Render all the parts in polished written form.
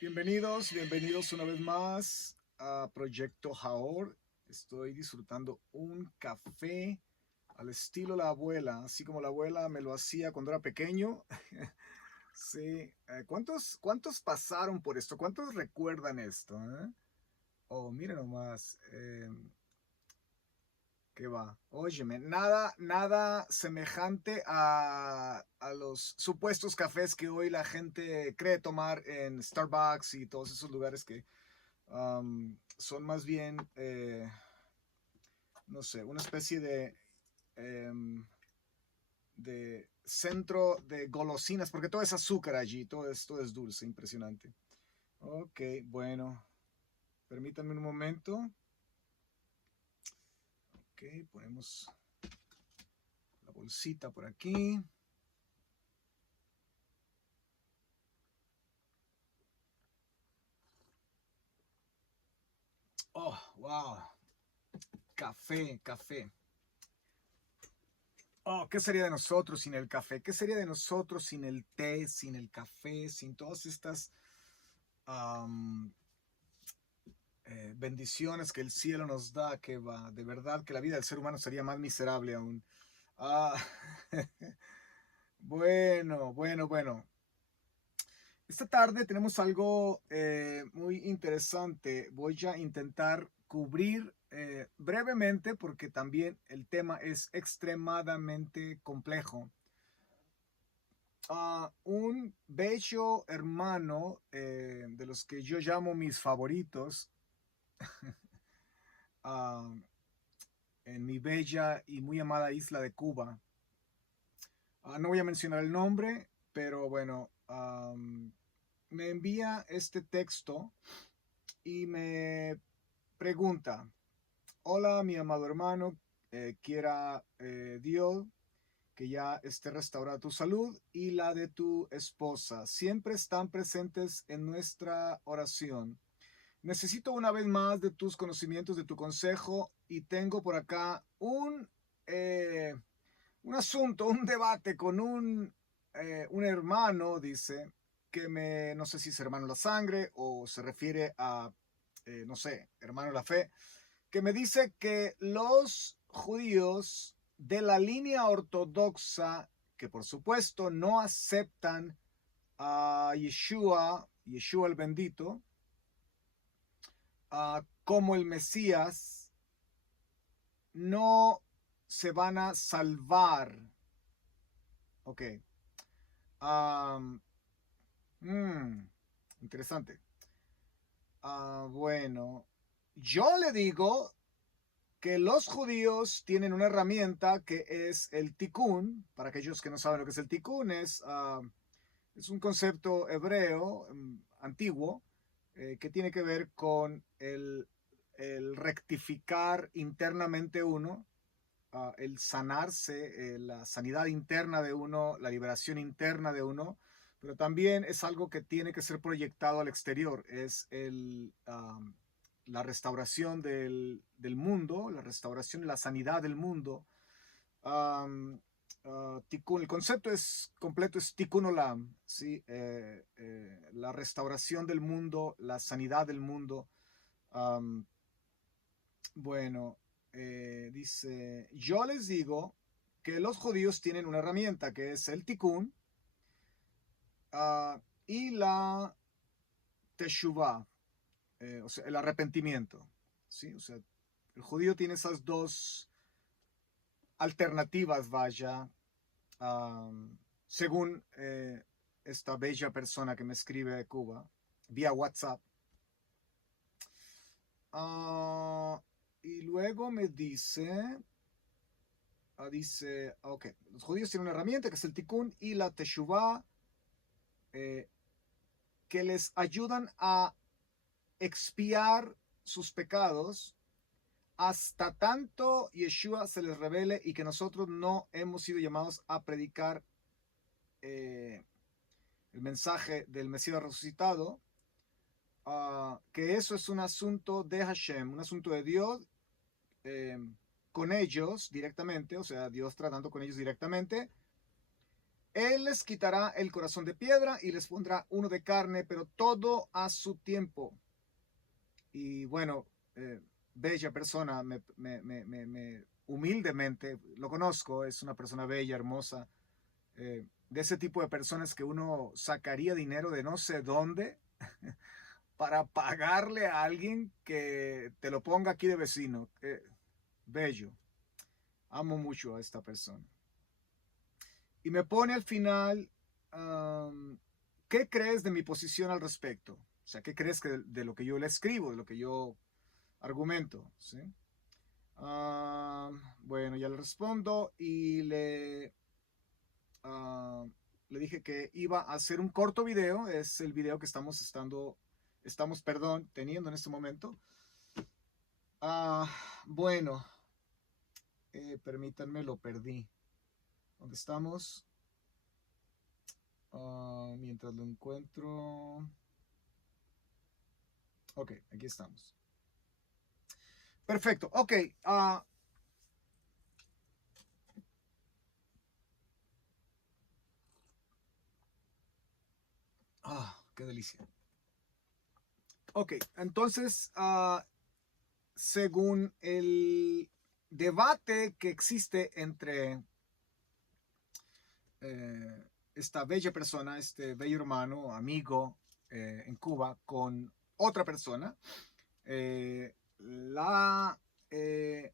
Bienvenidos una vez más a Proyecto Jaor. Estoy disfrutando un café al estilo la abuela, así como la abuela me lo hacía cuando era pequeño. Sí, ¿cuántos pasaron por esto? ¿Cuántos recuerdan esto? Oh, miren nomás, ¿qué va? Óyeme, nada semejante a los supuestos cafés que hoy la gente cree tomar en Starbucks y todos esos lugares que son más bien, no sé, una especie em, de centro de golosinas, porque todo es azúcar allí, todo es dulce, impresionante. Ok, bueno, permítanme un momento. Ok, ponemos la bolsita por aquí. Oh, wow, café. Oh, ¿qué sería de nosotros sin el café? ¿Qué sería de nosotros sin el té, sin el café, sin todas estas um, bendiciones que el cielo nos da? Que va, de verdad que la vida del ser humano sería más miserable aún. Ah, bueno. Esta tarde tenemos algo muy interesante. Voy a intentar cubrir brevemente, porque también el tema es extremadamente complejo. Un bello hermano de los que yo llamo mis favoritos, uh, en mi bella y muy amada isla de Cuba. No voy a mencionar el nombre, pero bueno, me envía este texto y me pregunta: hola, mi amado hermano, quiera Dios que ya esté restaurada tu salud y la de tu esposa. Siempre están presentes en nuestra oración. Necesito una vez más de tus conocimientos, de tu consejo, y tengo por acá un asunto, un debate con un hermano, dice, no sé si es hermano la sangre o se refiere a, no sé, hermano la fe, que me dice que los judíos de la línea ortodoxa, que por supuesto no aceptan a Yeshua el bendito, como el Mesías, no se van a salvar. Ok. Um, Interesante. Bueno, yo le digo que los judíos tienen una herramienta que es el tikkun. Para aquellos que no saben lo que es el tikkun, es un concepto hebreo antiguo, que tiene que ver con el rectificar internamente uno, el sanarse, la sanidad interna de uno, la liberación interna de uno, pero también es algo que tiene que ser proyectado al exterior. Es la restauración del mundo, la restauración y la sanidad del mundo. Um, Tikkun, el concepto es completo, es Tikkun Olam, ¿sí? La restauración del mundo, la sanidad del mundo. Um, bueno, dice, yo les digo que los judíos tienen una herramienta que es el tikkun, y la teshuvah, o sea, el arrepentimiento. ¿Sí? O sea, el judío tiene esas dos alternativas, vaya, según esta bella persona que me escribe de Cuba vía WhatsApp. Uh, y luego me dice, ok, los judíos tienen una herramienta que es el tikkun y la teshuvah, eh, que les ayudan a expiar sus pecados hasta tanto Yeshua se les revele, y que nosotros no hemos sido llamados a predicar eh, el mensaje del Mesías resucitado, que eso es un asunto de Hashem, un asunto de Dios, con ellos directamente, o sea, Dios tratando con ellos directamente. Él les quitará el corazón de piedra y les pondrá uno de carne, pero todo a su tiempo. Y bueno, bella persona, humildemente lo conozco, es una persona bella, hermosa, de ese tipo de personas que uno sacaría dinero de no sé dónde para pagarle a alguien que te lo ponga aquí de vecino. Bello, amo mucho a esta persona. Y me pone al final, ¿qué crees de mi posición al respecto? O sea, ¿qué crees de lo que yo le escribo, de lo que yo argumento? ¿Sí? Bueno, ya le respondo y le dije que iba a hacer un corto video. Es el video que estamos teniendo en este momento. Bueno, permítanme, lo perdí. ¿Dónde estamos? Mientras lo encuentro. Ok, aquí estamos. Perfecto, ok. Qué delicia. Ok, entonces, según el debate que existe entre esta bella persona, este bello hermano, amigo en Cuba, con otra persona, eh, la, eh,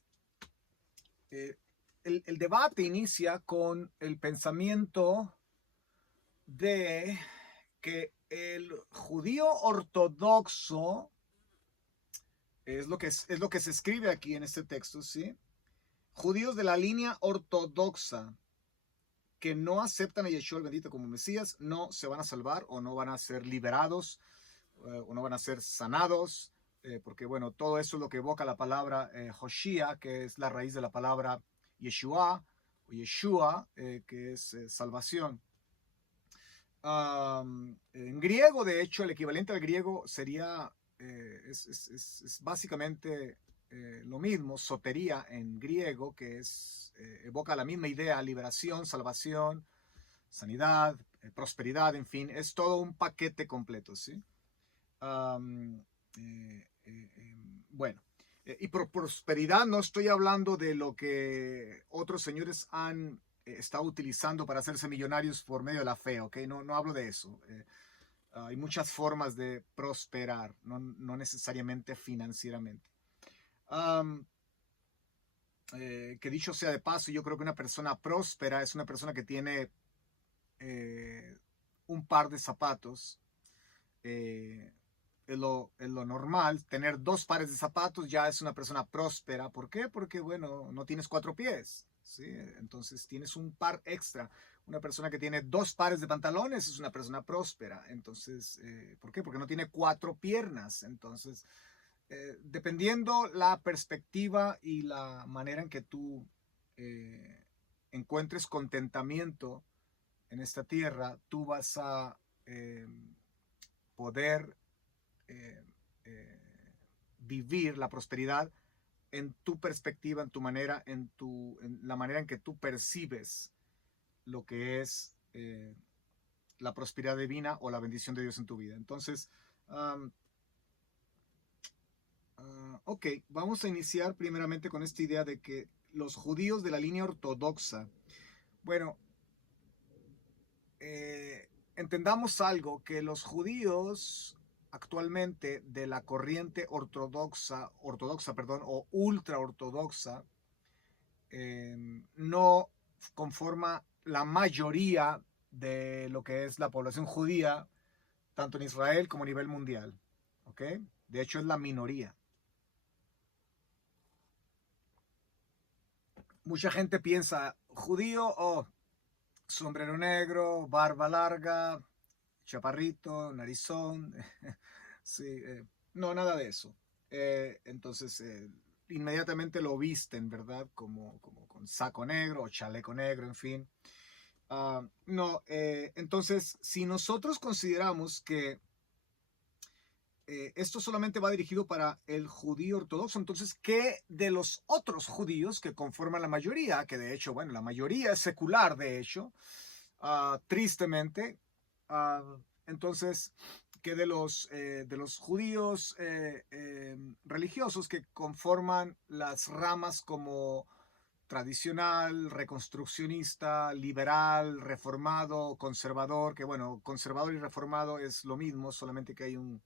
el debate inicia con el pensamiento de que el judío ortodoxo es lo que se escribe aquí en este texto, ¿sí? Judíos de la línea ortodoxa que no aceptan a Yeshua el bendito como Mesías, no se van a salvar o no van a ser liberados o no van a ser sanados, porque bueno, todo eso es lo que evoca la palabra Hoshia, que es la raíz de la palabra Yeshua, o Yeshua, que es salvación. En griego, de hecho, el equivalente al griego sería, es básicamente lo mismo, sotería en griego, que evoca la misma idea, liberación, salvación, sanidad, prosperidad, en fin, es todo un paquete completo, ¿sí? Bueno, y por prosperidad no estoy hablando de lo que otros señores han estado utilizando para hacerse millonarios por medio de la fe, ¿ok? No hablo de eso. Hay muchas formas de prosperar, no necesariamente financieramente. Que dicho sea de paso, yo creo que una persona próspera es una persona que tiene un par de zapatos. Es lo normal. Tener dos pares de zapatos ya es una persona próspera. ¿Por qué? Porque, bueno, no tienes cuatro pies, ¿sí? Entonces tienes un par extra. Una persona que tiene dos pares de pantalones es una persona próspera. Entonces, ¿por qué? Porque no tiene cuatro piernas. Entonces, dependiendo la perspectiva y la manera en que tú encuentres contentamiento en esta tierra, tú vas a poder eh, eh, vivir la prosperidad en tu perspectiva, en tu manera, en la manera en que tú percibes lo que es la prosperidad divina o la bendición de Dios en tu vida. Entonces, ok, vamos a iniciar primeramente con esta idea de que los judíos de la línea ortodoxa, bueno, entendamos algo, que los judíos actualmente de la corriente ortodoxa, perdón, o ultra ortodoxa, no conforma la mayoría de lo que es la población judía, tanto en Israel como a nivel mundial. ¿Ok? De hecho, es la minoría. Mucha gente piensa, judío, oh, sombrero negro, barba larga, chaparrito, narizón. Sí, no, nada de eso. Entonces, inmediatamente lo visten, ¿verdad? Como con saco negro o chaleco negro, en fin. No, entonces, si nosotros consideramos que esto solamente va dirigido para el judío ortodoxo, entonces, ¿qué de los otros judíos que conforman la mayoría? Que de hecho, bueno, la mayoría es secular, de hecho. tristemente. Entonces, que de los judíos religiosos que conforman las ramas como tradicional, reconstruccionista, liberal, reformado, conservador, que bueno, conservador y reformado es lo mismo, solamente que hay un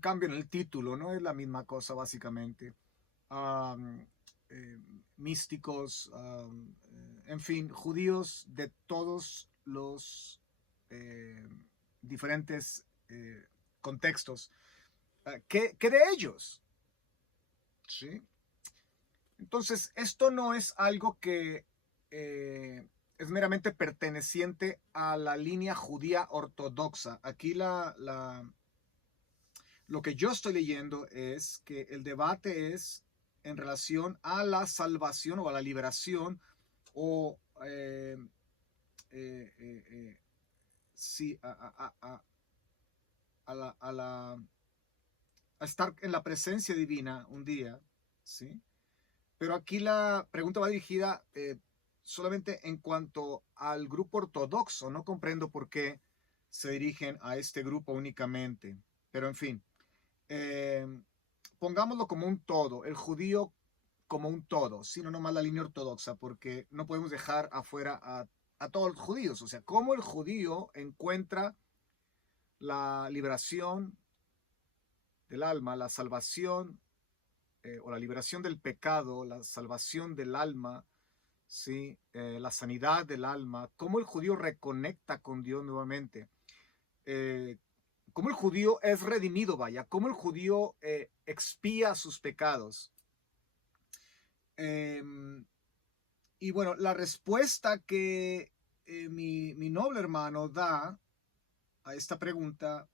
cambio en el título, ¿no? Es la misma cosa básicamente. Um, eh, Místicos, en fin, judíos de todos los diferentes contextos. ¿Qué de ellos? ¿Sí? Entonces, esto no es algo que es meramente perteneciente a la línea judía ortodoxa. Aquí lo que yo estoy leyendo es que el debate es en relación a la salvación o a la liberación o sí, a estar en la presencia divina un día, ¿sí? Pero aquí la pregunta va dirigida solamente en cuanto al grupo ortodoxo. No comprendo por qué se dirigen a este grupo únicamente. Pero en fin, eh, pongámoslo como un todo, el judío como un todo, sino nomás la línea ortodoxa, porque no podemos dejar afuera a todos los judíos. O sea, cómo el judío encuentra la liberación del alma, la salvación o la liberación del pecado, la salvación del alma, ¿sí? La sanidad del alma, cómo el judío reconecta con Dios nuevamente, eh, cómo el judío es redimido, vaya, cómo el judío expía sus pecados. Eh, y bueno, la respuesta que mi noble hermano da a esta pregunta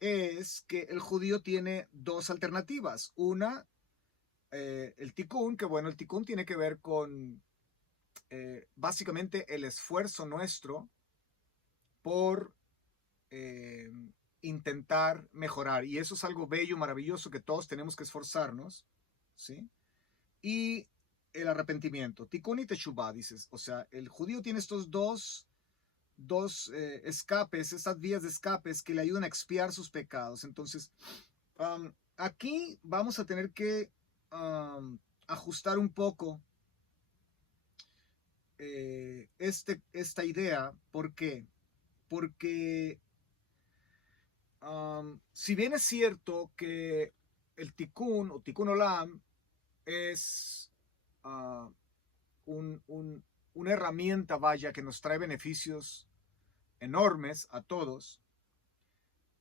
es que el judío tiene dos alternativas. Una, el tikkun, que bueno, el tikkun tiene que ver con básicamente el esfuerzo nuestro por eh, intentar mejorar. Y eso es algo bello, maravilloso, que todos tenemos que esforzarnos, ¿sí? Y el arrepentimiento, tikkun y teshuvah, dices. O sea, el judío tiene estos dos escapes, estas vías de escapes que le ayudan a expiar sus pecados. Entonces, aquí vamos a tener que ajustar un poco esta idea. ¿Por qué? Porque si bien es cierto que el tikkun o tikkun olam es uh, una herramienta, vaya, que nos trae beneficios enormes a todos,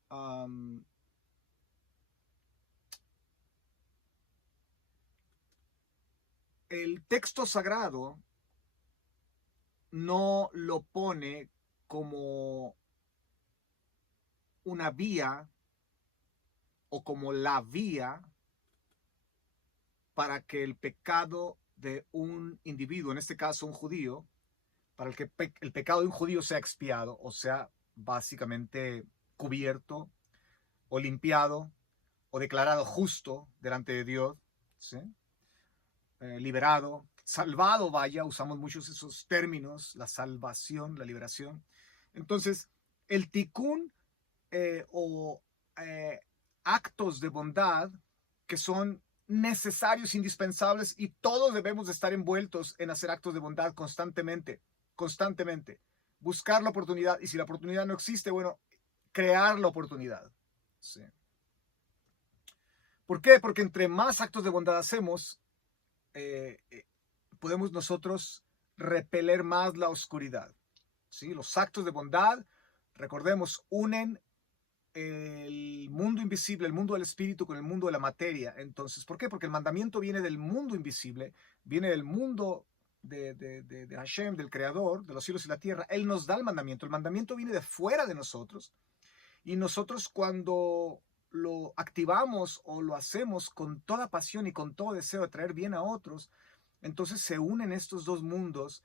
um, el texto sagrado no lo pone como una vía o como la vía para que el pecado de un individuo, en este caso un judío, para que el pecado de un judío sea expiado, o sea, básicamente cubierto o limpiado o declarado justo delante de Dios, ¿sí? Liberado, salvado, vaya, usamos muchos esos términos, la salvación, la liberación. Entonces, el tikkun o actos de bondad que son necesarios, indispensables, y todos debemos de estar envueltos en hacer actos de bondad constantemente, constantemente. Buscar la oportunidad, y si la oportunidad no existe, bueno, crear la oportunidad. Sí. ¿Por qué? Porque entre más actos de bondad hacemos, podemos nosotros repeler más la oscuridad. ¿Sí? Los actos de bondad, recordemos, unen el mundo invisible, el mundo del espíritu con el mundo de la materia. Entonces, ¿por qué? Porque el mandamiento viene del mundo invisible, viene del mundo de Hashem, del creador de los cielos y la tierra. Él nos da el mandamiento viene de fuera de nosotros, y nosotros cuando lo activamos o lo hacemos con toda pasión y con todo deseo de traer bien a otros, entonces se unen estos dos mundos,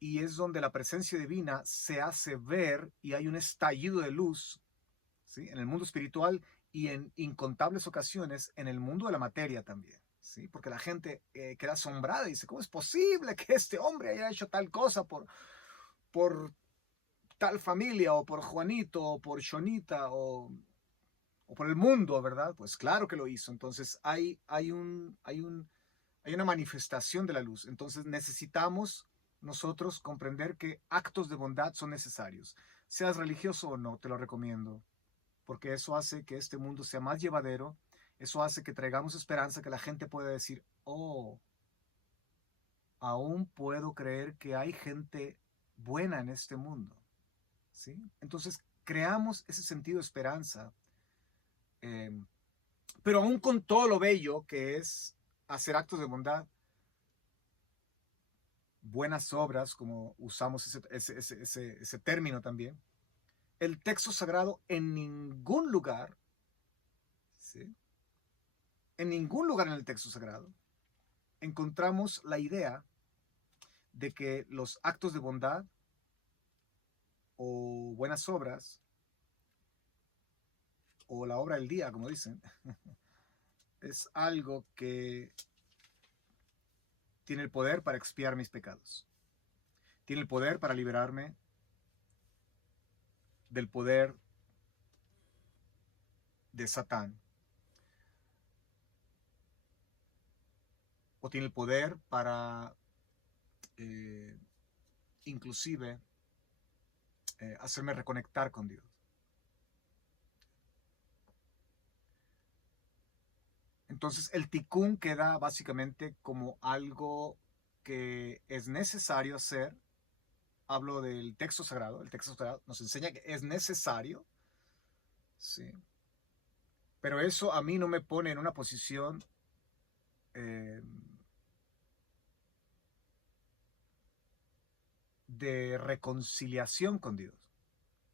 y es donde la presencia divina se hace ver y hay un estallido de luz, ¿sí? En el mundo espiritual y en incontables ocasiones en el mundo de la materia también. ¿sí? Porque la gente queda asombrada y dice, ¿cómo es posible que este hombre haya hecho tal cosa por tal familia, o por Juanito, o por Shonita, o por el mundo, ¿verdad? Pues claro que lo hizo. Entonces hay una manifestación de la luz. Entonces necesitamos nosotros comprender que actos de bondad son necesarios. Seas religioso o no, te lo recomiendo, porque eso hace que este mundo sea más llevadero, eso hace que traigamos esperanza, que la gente pueda decir, oh, aún puedo creer que hay gente buena en este mundo, ¿sí? Entonces creamos ese sentido de esperanza, eh, pero aún con todo lo bello que es hacer actos de bondad, buenas obras, como usamos ese término también, el texto sagrado en ningún lugar, ¿sí? En ningún lugar en el texto sagrado encontramos la idea de que los actos de bondad o buenas obras, o la obra del día, como dicen, es algo que tiene el poder para expiar mis pecados. Tiene el poder para liberarme del poder de Satán. O tiene el poder para eh, inclusive hacerme reconectar con Dios. Entonces el tikkun queda básicamente como algo que es necesario hacer. Hablo del texto sagrado. El texto sagrado nos enseña que es necesario, ¿sí? Pero eso a mí no me pone en una posición eh, de reconciliación con Dios.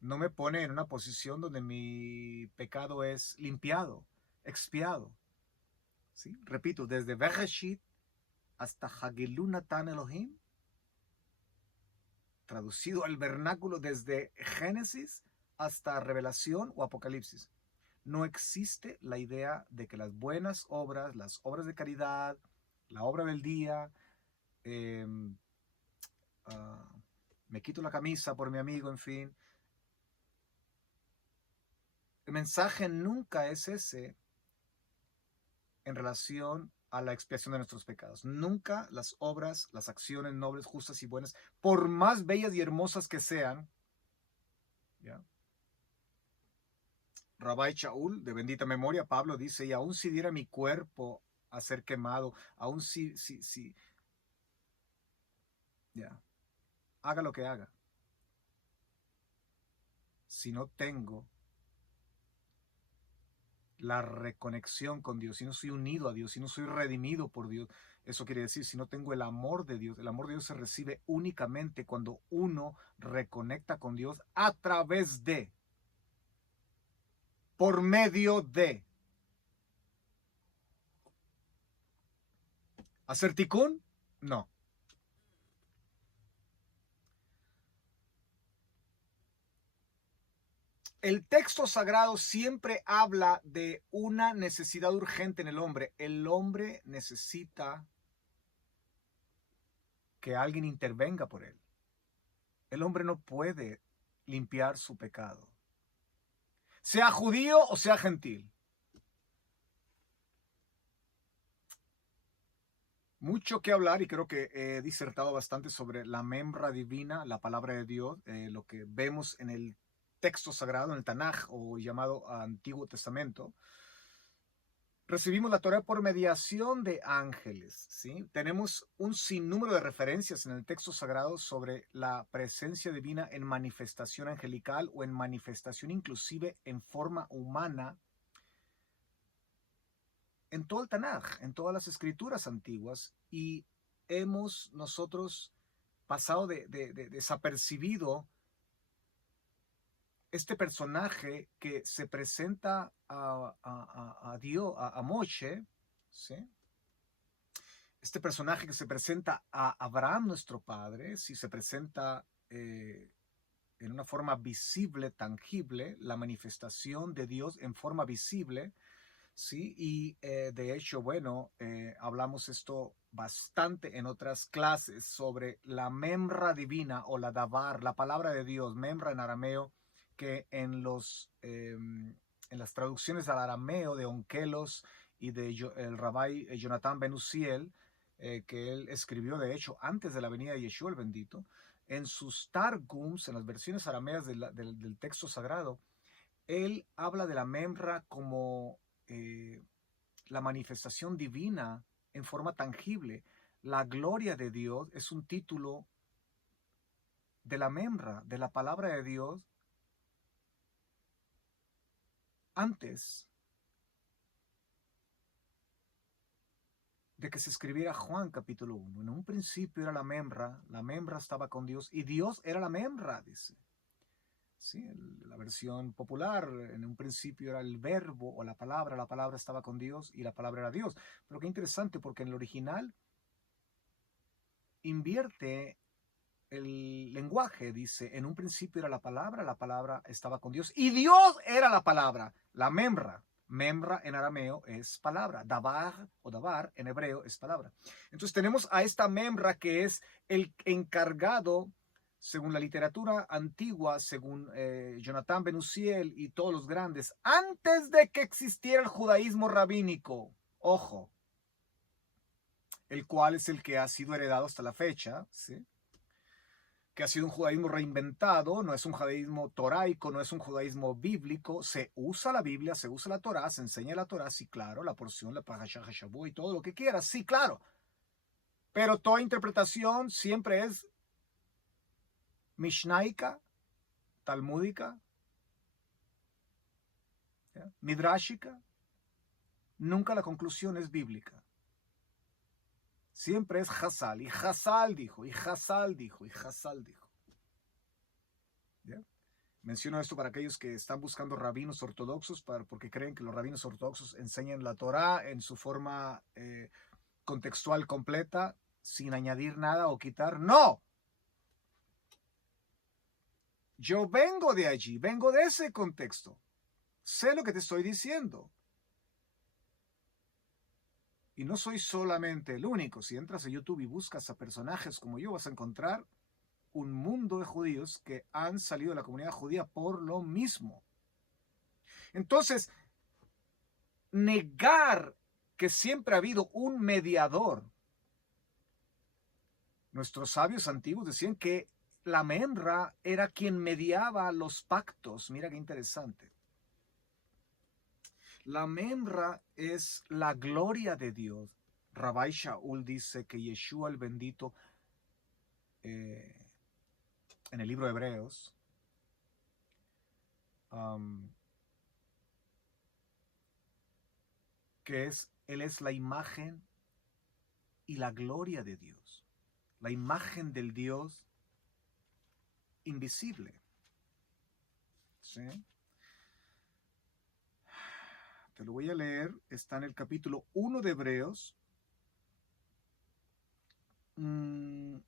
No me pone en una posición donde mi pecado es limpiado, expiado, ¿sí? Repito, desde Bereshit hasta Hagilú Natan Elohim, traducido al vernáculo desde Génesis hasta Revelación o Apocalipsis. No existe la idea de que las buenas obras, las obras de caridad, la obra del día, eh, me quito la camisa por mi amigo, en fin. El mensaje nunca es ese en relación a la expiación de nuestros pecados. Nunca las obras, las acciones nobles, justas y buenas, por más bellas y hermosas que sean, ¿ya? Rabbi Shaul, de bendita memoria, Pablo dice, y aún si diera mi cuerpo a ser quemado, aún si, ya, haga lo que haga, si no tengo la reconexión con Dios, si no soy unido a Dios, si no soy redimido por Dios, eso quiere decir, si no tengo el amor de Dios, el amor de Dios se recibe únicamente cuando uno reconecta con Dios a través de, por medio de, hacer tikkun, no. El texto sagrado siempre habla de una necesidad urgente en el hombre. El hombre necesita que alguien intervenga por él. El hombre no puede limpiar su pecado, sea judío o sea gentil. Mucho que hablar y creo que he disertado bastante sobre la membra divina, la palabra de Dios, lo que vemos en el texto sagrado, en el Tanaj o llamado Antiguo Testamento. Recibimos la Torah por mediación de ángeles, ¿sí? Tenemos un sinnúmero de referencias en el texto sagrado sobre la presencia divina en manifestación angelical o en manifestación inclusive en forma humana en todo el Tanaj, en todas las escrituras antiguas, y hemos nosotros pasado de desapercibido este personaje que se presenta a Dios, a Moshe, ¿sí? Este personaje que se presenta a Abraham, nuestro padre, si se presenta en una forma visible, tangible, la manifestación de Dios en forma visible, Sí, y de hecho, bueno, hablamos esto bastante en otras clases sobre la memra divina o la davar, la palabra de Dios, memra en arameo, que en las traducciones al arameo de Onkelos y de el Rabbi Jonathan Ben Uziel, que él escribió de hecho antes de la venida de Yeshua el bendito, en sus targums, en las versiones arameas del texto sagrado, él habla de la memra como eh, la manifestación divina en forma tangible. La gloria de Dios es un título de la memra, de la palabra de Dios, antes de que se escribiera Juan capítulo 1. En un principio era la memra estaba con Dios y Dios era la memra, dice. Sí, la versión popular, en un principio era el verbo o la palabra estaba con Dios y la palabra era Dios. Pero qué interesante, porque en el original invierte el lenguaje, dice, en un principio era la palabra estaba con Dios y Dios era la palabra, la memra. Memra en arameo es palabra, davar o davar en hebreo es palabra. Entonces tenemos a esta memra que es el encargado, según la literatura antigua, según Jonathan Ben Uziel y todos los grandes, antes de que existiera el judaísmo rabínico, ojo, el cual es el que ha sido heredado hasta la fecha, ¿sí? Que ha sido un judaísmo reinventado, no es un judaísmo toraico, no es un judaísmo bíblico, se usa la Biblia, se usa la Torá, se enseña la Torá, sí, claro, la porción, la Parashah Hashabu y todo lo que quieras, sí, claro, pero toda interpretación siempre es mishnaica, talmúdica, ¿ya? Midrashica, nunca la conclusión es bíblica. Siempre es Hazal, y Hazal dijo, y Hazal dijo, y Hazal dijo. ¿Ya? Menciono esto para aquellos que están buscando rabinos ortodoxos, porque creen que los rabinos ortodoxos enseñan la Torá en su forma contextual completa, sin añadir nada o quitar. ¡No! Yo vengo de allí, vengo de ese contexto. Sé lo que te estoy diciendo. Y no soy solamente el único. Si entras a YouTube y buscas a personajes como yo, vas a encontrar un mundo de judíos que han salido de la comunidad judía por lo mismo. Entonces, negar que siempre ha habido un mediador. Nuestros sabios antiguos decían que la memra era quien mediaba los pactos. Mira qué interesante. La memra es la gloria de Dios. Rabbi Shaul dice que Yeshua el bendito, en el libro de Hebreos, él es la imagen y la gloria de Dios. La imagen del Dios invisible. ¿Sí? Te lo voy a leer. Está en el capítulo 1 de Hebreos. En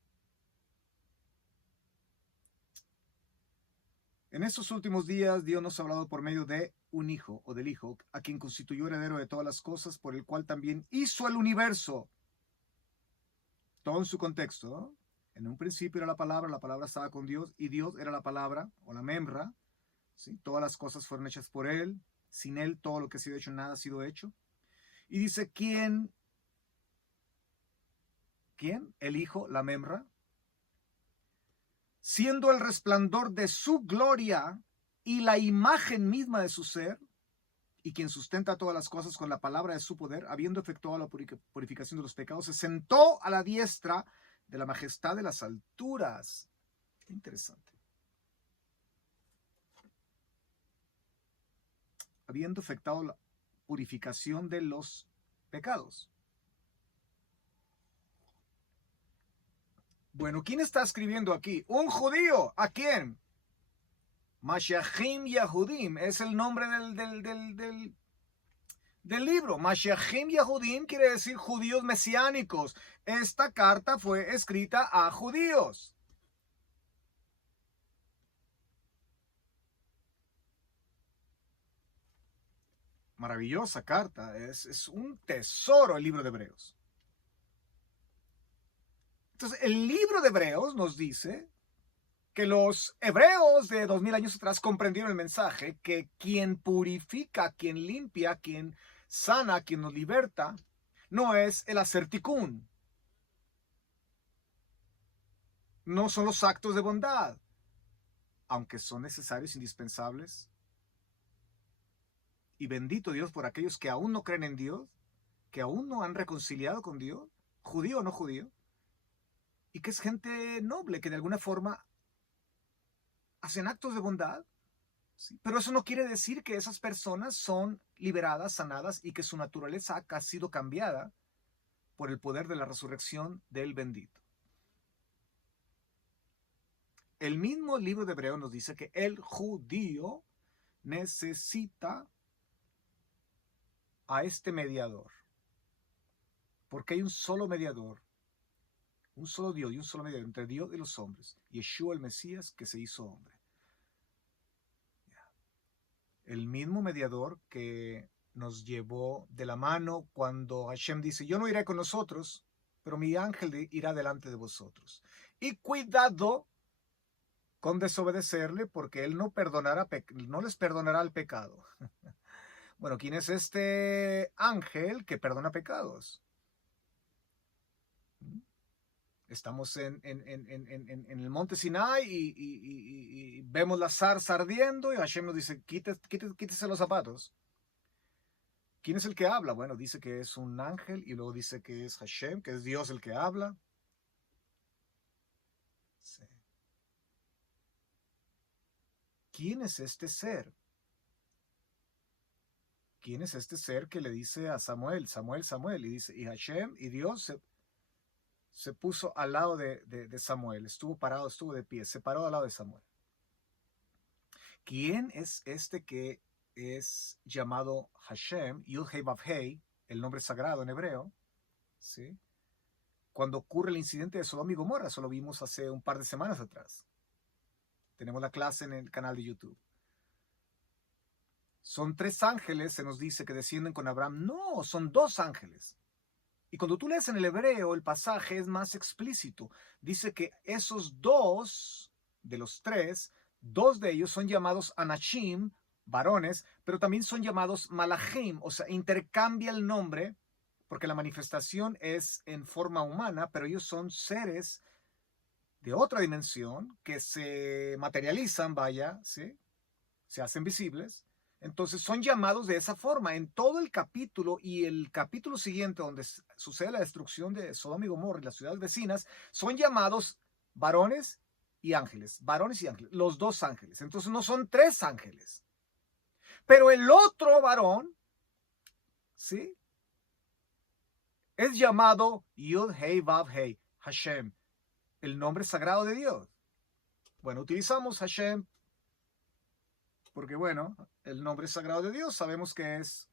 estos últimos días Dios nos ha hablado por medio de un hijo o del hijo, a quien constituyó heredero de todas las cosas, por el cual también hizo el universo. Todo en su contexto, ¿no? En un principio era la palabra estaba con Dios y Dios era la palabra o la memra. ¿Sí? Todas las cosas fueron hechas por él. Sin él todo lo que ha sido hecho, nada ha sido hecho. Y dice, ¿quién? El hijo, la memra, siendo el resplandor de su gloria y la imagen misma de su ser, y quien sustenta todas las cosas con la palabra de su poder, habiendo efectuado la purificación de los pecados, se sentó a la diestra de la majestad de las alturas. Qué interesante. Habiendo efectuado la purificación de los pecados. Bueno, ¿quién está escribiendo aquí? Un judío. ¿A quién? Mashiachim Yahudim es el nombre del libro. Mashiachim Yahudim quiere decir judíos mesiánicos. Esta carta fue escrita a judíos. maravillosa carta, es un tesoro el libro de Hebreos. Entonces, el libro de Hebreos nos dice que los hebreos de 2000 años atrás comprendieron el mensaje que quien purifica, quien limpia, quien sana, quien nos liberta, no es el hacer tikkun, no son los actos de bondad, aunque son necesarios, indispensables. Y bendito Dios por aquellos que aún no creen en Dios, que aún no han reconciliado con Dios, judío o no judío, y que es gente noble, que de alguna forma hacen actos de bondad, ¿sí? Pero eso no quiere decir que esas personas son liberadas, sanadas y que su naturaleza ha sido cambiada por el poder de la resurrección del bendito. El mismo libro de Hebreo nos dice que el judío necesita a este mediador, porque hay un solo mediador, un solo Dios y un solo mediador entre Dios y los hombres, Yeshua el Mesías que se hizo hombre. El mismo mediador que nos llevó de la mano cuando Hashem dice, yo no iré con nosotros, pero mi ángel irá delante de vosotros. Y cuidado con desobedecerle, porque él no les perdonará el pecado. Bueno, ¿quién es este ángel que perdona pecados? Estamos en el monte Sinai y vemos la zarza ardiendo y Hashem nos dice, quítese los zapatos. ¿Quién es el que habla? Bueno, dice que es un ángel y luego dice que es Hashem, que es Dios el que habla. Sí. ¿Quién es este ser? ¿Quién es este ser que le dice a Samuel, Samuel, Samuel? Y dice, y Hashem y Dios se puso al lado de Samuel, estuvo parado, estuvo de pie, se paró al lado de Samuel. ¿Quién es este que es llamado Hashem, Yud-Hei Vav-Hei, el nombre sagrado en hebreo? ¿Sí? Cuando ocurre el incidente de Sodoma y Gomorra, eso lo vimos hace un par de semanas atrás. Tenemos la clase en el canal de YouTube. Son 3 ángeles, se nos dice, que descienden con Abraham. No, son 2 ángeles. Y cuando tú lees en el hebreo, el pasaje es más explícito. Dice que esos 2 de los 3, 2 de ellos son llamados Anashim, varones, pero también son llamados Malachim, o sea, intercambia el nombre, porque la manifestación es en forma humana, pero ellos son seres de otra dimensión que se materializan, vaya, ¿sí? Se hacen visibles. Entonces son llamados de esa forma. En todo el capítulo y el capítulo siguiente, donde sucede la destrucción de Sodoma y Gomorra y las ciudades vecinas, son llamados varones y ángeles. Varones y ángeles. Los 2 ángeles. Entonces no son 3 ángeles. Pero el otro varón, ¿sí? Es llamado Yud-Hei Vav-Hei, Hashem, el nombre sagrado de Dios. Bueno, utilizamos Hashem porque, bueno, el nombre sagrado de Dios sabemos que es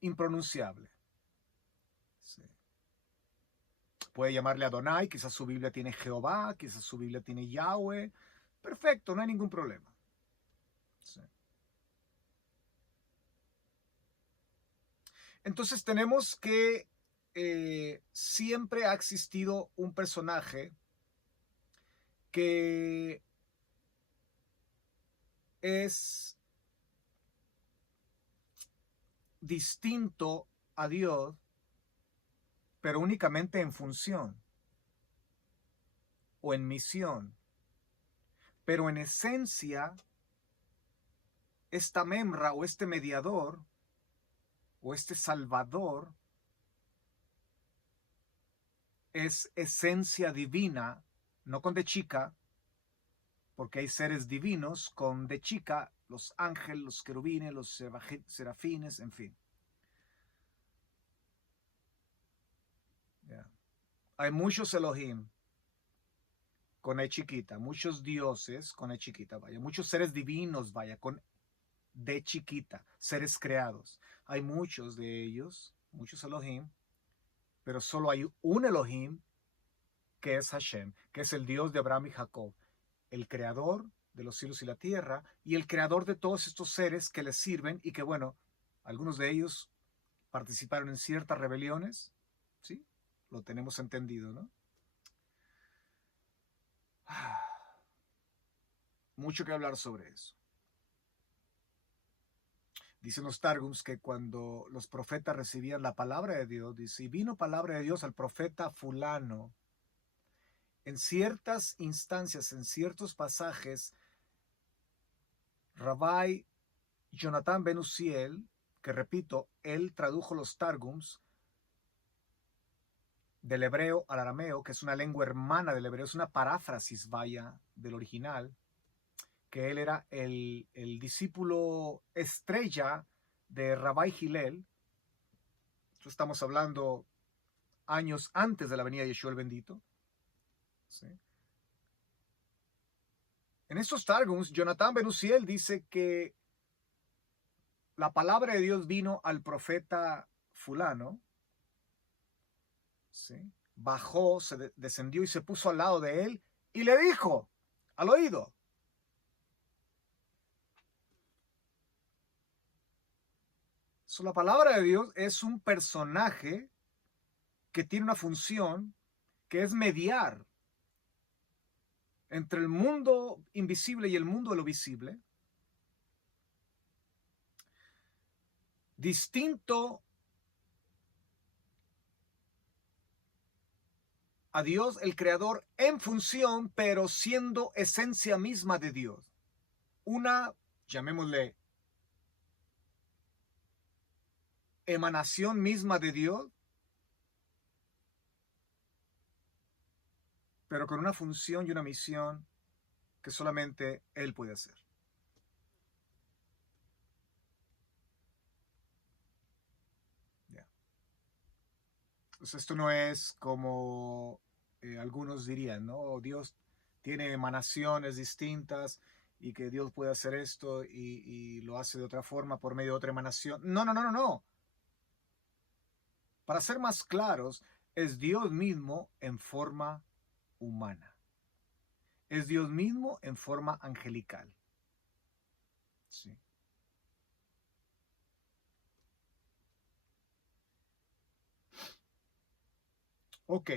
impronunciable. Sí. Puede llamarle Adonai, quizás su Biblia tiene Jehová, quizás su Biblia tiene Yahweh. Perfecto, no hay ningún problema. Sí. Entonces tenemos que siempre ha existido un personaje que es distinto a Dios, pero únicamente en función o en misión. Pero en esencia, esta memra o este mediador o este salvador es esencia divina, no con de chica, porque hay seres divinos con de chica, los ángeles, los querubines, los serafines, en fin. Yeah. Hay muchos Elohim con E chiquita, muchos dioses con E chiquita, vaya, muchos seres divinos, vaya, con D chiquita, seres creados. Hay muchos de ellos, muchos Elohim, pero solo hay un Elohim que es Hashem, que es el Dios de Abraham y Jacob, el creador de los cielos y la tierra, y el creador de todos estos seres que les sirven y que, bueno, algunos de ellos participaron en ciertas rebeliones, ¿sí? Lo tenemos entendido, ¿no? Mucho que hablar sobre eso. Dicen los Targums que cuando los profetas recibían la palabra de Dios, dice, y vino palabra de Dios al profeta fulano. En ciertas instancias, en ciertos pasajes, Rabbi Jonathan Ben Uziel, que repito, él tradujo los Targums del hebreo al arameo, que es una lengua hermana del hebreo, es una paráfrasis, vaya, del original, que él era el discípulo estrella de Rabbi Hillel. Estamos hablando años antes de la venida de Yeshua el bendito. ¿Sí? En estos Targums, Jonathan Ben Uziel dice que la palabra de Dios vino al profeta fulano, ¿sí? Bajó, descendió y se puso al lado de él y le dijo al oído. La palabra de Dios es un personaje que tiene una función que es mediar entre el mundo invisible y el mundo de lo visible, distinto a Dios, el creador, en función, pero siendo esencia misma de Dios. Una, llamémosle, emanación misma de Dios, pero con una función y una misión que solamente Él puede hacer. Yeah. Pues esto no es como algunos dirían, ¿no? Dios tiene emanaciones distintas y que Dios puede hacer esto y lo hace de otra forma por medio de otra emanación. No, no, no, no, no. Para ser más claros, es Dios mismo en forma humana. Es Dios mismo en forma angelical. Sí. Ok.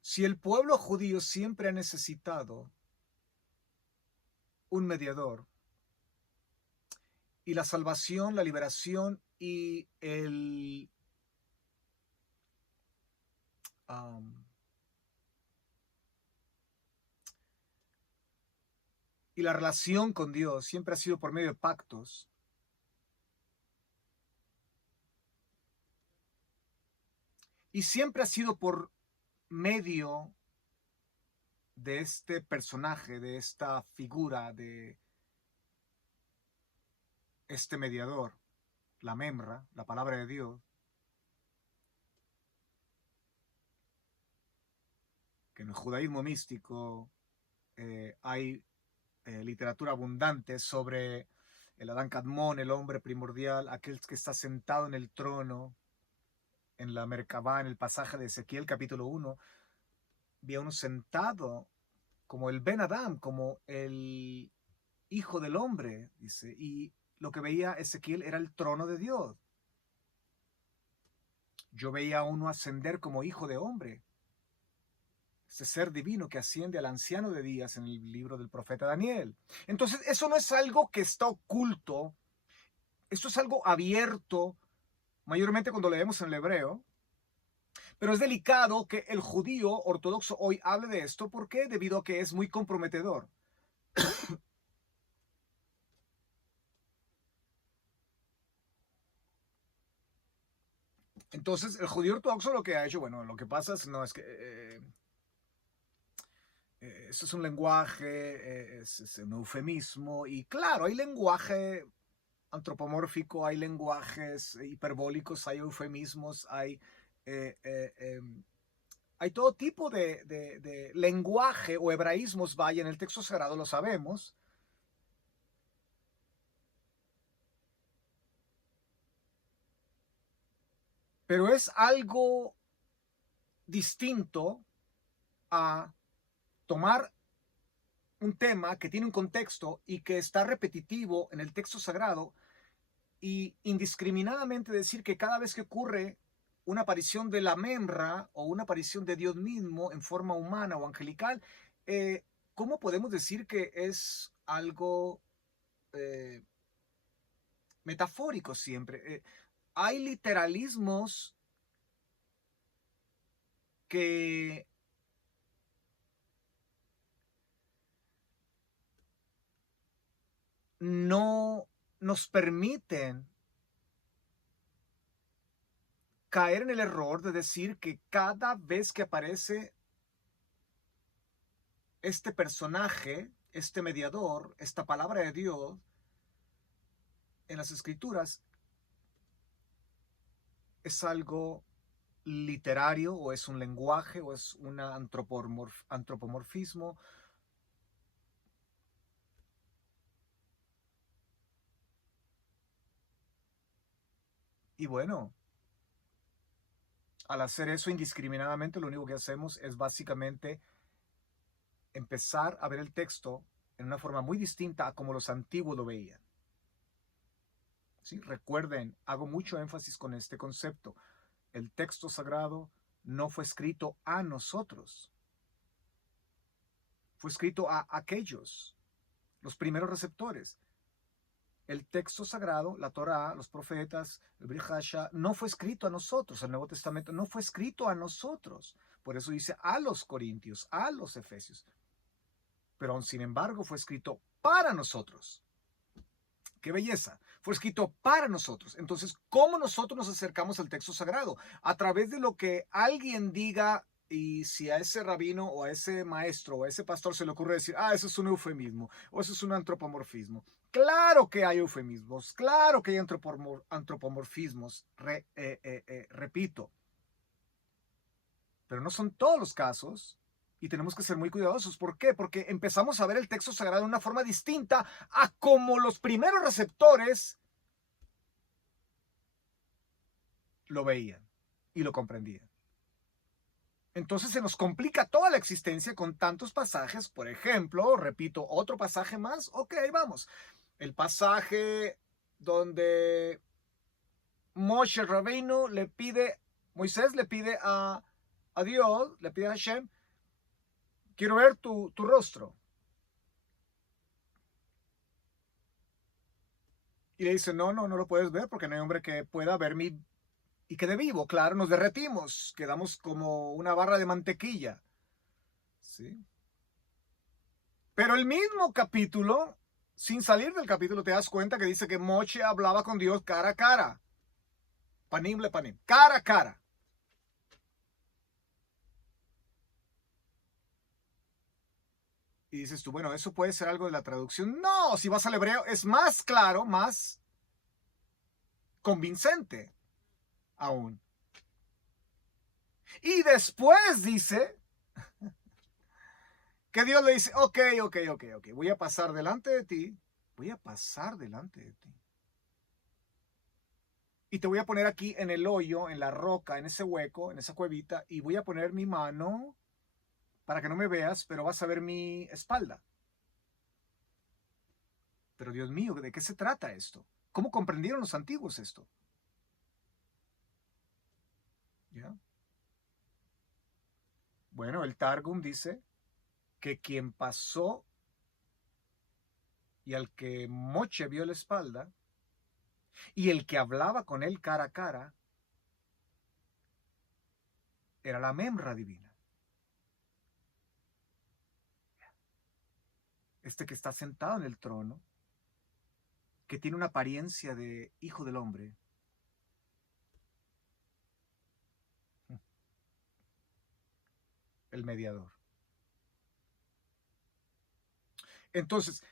Si el pueblo judío siempre ha necesitado un mediador, y la salvación, la liberación y y la relación con Dios siempre ha sido por medio de pactos. Y siempre ha sido por medio de este personaje, de esta figura, de este mediador, la memra, la palabra de Dios, que en el judaísmo místico hay literatura abundante sobre el Adán Kadmón, el hombre primordial, aquel que está sentado en el trono, en la Merkabá, en el pasaje de Ezequiel capítulo 1, vi a uno sentado como el Ben Adam, como el hijo del hombre, dice, y lo que veía Ezequiel era el trono de Dios. Yo veía a uno ascender como hijo de hombre, ese ser divino que asciende al anciano de días en el libro del profeta Daniel. Entonces, eso no es algo que está oculto, esto es algo abierto, mayormente cuando leemos en el hebreo, pero es delicado que el judío ortodoxo hoy hable de esto. ¿Por qué? Debido a que es muy comprometedor. Entonces, el judío ortodoxo lo que ha hecho, bueno, lo que pasa es, no, es que eso es un lenguaje, es un eufemismo, y claro, hay lenguaje antropomórfico, hay lenguajes hiperbólicos, hay eufemismos, eh, eh, eh, hay todo tipo de lenguaje o hebraísmos, vaya, en el texto sagrado lo sabemos. Pero es algo distinto a tomar un tema que tiene un contexto y que está repetitivo en el texto sagrado y indiscriminadamente decir que cada vez que ocurre una aparición de la Memra o una aparición de Dios mismo en forma humana o angelical, ¿cómo podemos decir que es algo eh, metafórico siempre? Hay literalismos que no nos permiten caer en el error de decir que cada vez que aparece este personaje, este mediador, esta palabra de Dios en las escrituras, es algo literario o es un lenguaje o es un antropomorfismo. Y bueno, al hacer eso indiscriminadamente, lo único que hacemos es básicamente empezar a ver el texto en una forma muy distinta a como los antiguos lo veían. ¿Sí? Recuerden, hago mucho énfasis con este concepto. El texto sagrado no fue escrito a nosotros. Fue escrito a aquellos, los primeros receptores. El texto sagrado, la Torá, los profetas, el Brit Hadashah, no fue escrito a nosotros. El Nuevo Testamento no fue escrito a nosotros. Por eso dice a los corintios, a los efesios. Pero aún sin embargo fue escrito para nosotros. ¡Qué belleza! Fue escrito para nosotros. Entonces, ¿cómo nosotros nos acercamos al texto sagrado? A través de lo que alguien diga, y si a ese rabino o a ese maestro o a ese pastor se le ocurre decir, eso es un eufemismo o eso es un antropomorfismo. Claro que hay eufemismos, claro que hay antropomorfismos, repito, pero no son todos los casos. Y tenemos que ser muy cuidadosos. ¿Por qué? Porque empezamos a ver el texto sagrado de una forma distinta a como los primeros receptores lo veían y lo comprendían. Entonces se nos complica toda la existencia con tantos pasajes. Por ejemplo, repito, otro pasaje más. Ok, vamos. El pasaje donde Moshe Rabbeinu Moisés le pide a Dios, le pide a Hashem, quiero ver tu rostro. Y le dice, no lo puedes ver porque no hay hombre que pueda ver y quede vivo. Claro, nos derretimos, quedamos como una barra de mantequilla. ¿Sí? Pero el mismo capítulo, sin salir del capítulo, te das cuenta que dice que Moshe hablaba con Dios cara a cara. Panim le panim, cara a cara. Y dices tú, bueno, eso puede ser algo de la traducción. No, si vas al hebreo es más claro, más convincente aún. Y después dice que Dios le dice, ok, voy a pasar delante de ti, voy a pasar delante de ti. Y te voy a poner aquí en el hoyo, en la roca, en ese hueco, en esa cuevita, y voy a poner mi mano para que no me veas, pero vas a ver mi espalda. Pero Dios mío, ¿de qué se trata esto? ¿Cómo comprendieron los antiguos esto? ¿Ya? Bueno, el Targum dice que quien pasó y al que Moche vio la espalda y el que hablaba con él cara a cara era la Memra divina. Este que está sentado en el trono, que tiene una apariencia de hijo del hombre. El mediador. Entonces,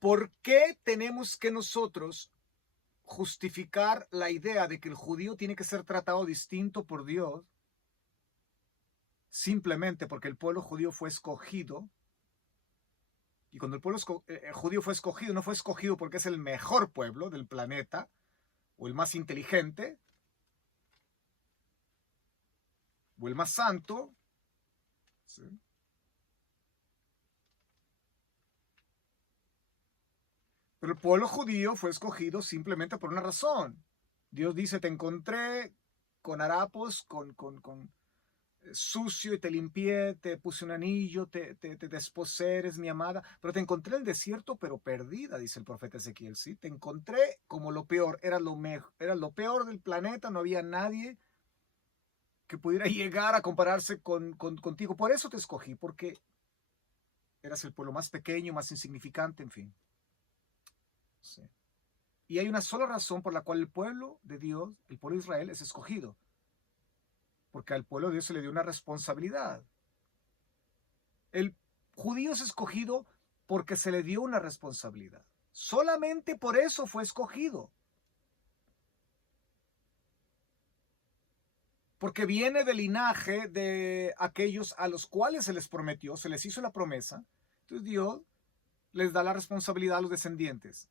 ¿por qué tenemos que nosotros justificar la idea de que el judío tiene que ser tratado distinto por Dios simplemente porque el pueblo judío fue escogido? Y cuando el pueblo judío fue escogido, no fue escogido porque es el mejor pueblo del planeta o el más inteligente, o el más santo, ¿sí? Pero el pueblo judío fue escogido simplemente por una razón. Dios dice, te encontré con harapos, con sucio y te limpié, te puse un anillo, te desposé, eres mi amada, pero te encontré en el desierto, pero perdida, dice el profeta Ezequiel, ¿sí? Te encontré como lo peor, era lo peor del planeta, no había nadie que pudiera llegar a compararse contigo. Por eso te escogí, porque eras el pueblo más pequeño, más insignificante, en fin. Sí. Y hay una sola razón por la cual el pueblo de Dios, el pueblo de Israel, es escogido. Porque al pueblo de Dios se le dio una responsabilidad. El judío es escogido porque se le dio una responsabilidad. Solamente por eso fue escogido. Porque viene del linaje de aquellos a los cuales se les prometió, se les hizo la promesa. Entonces Dios les da la responsabilidad a los descendientes.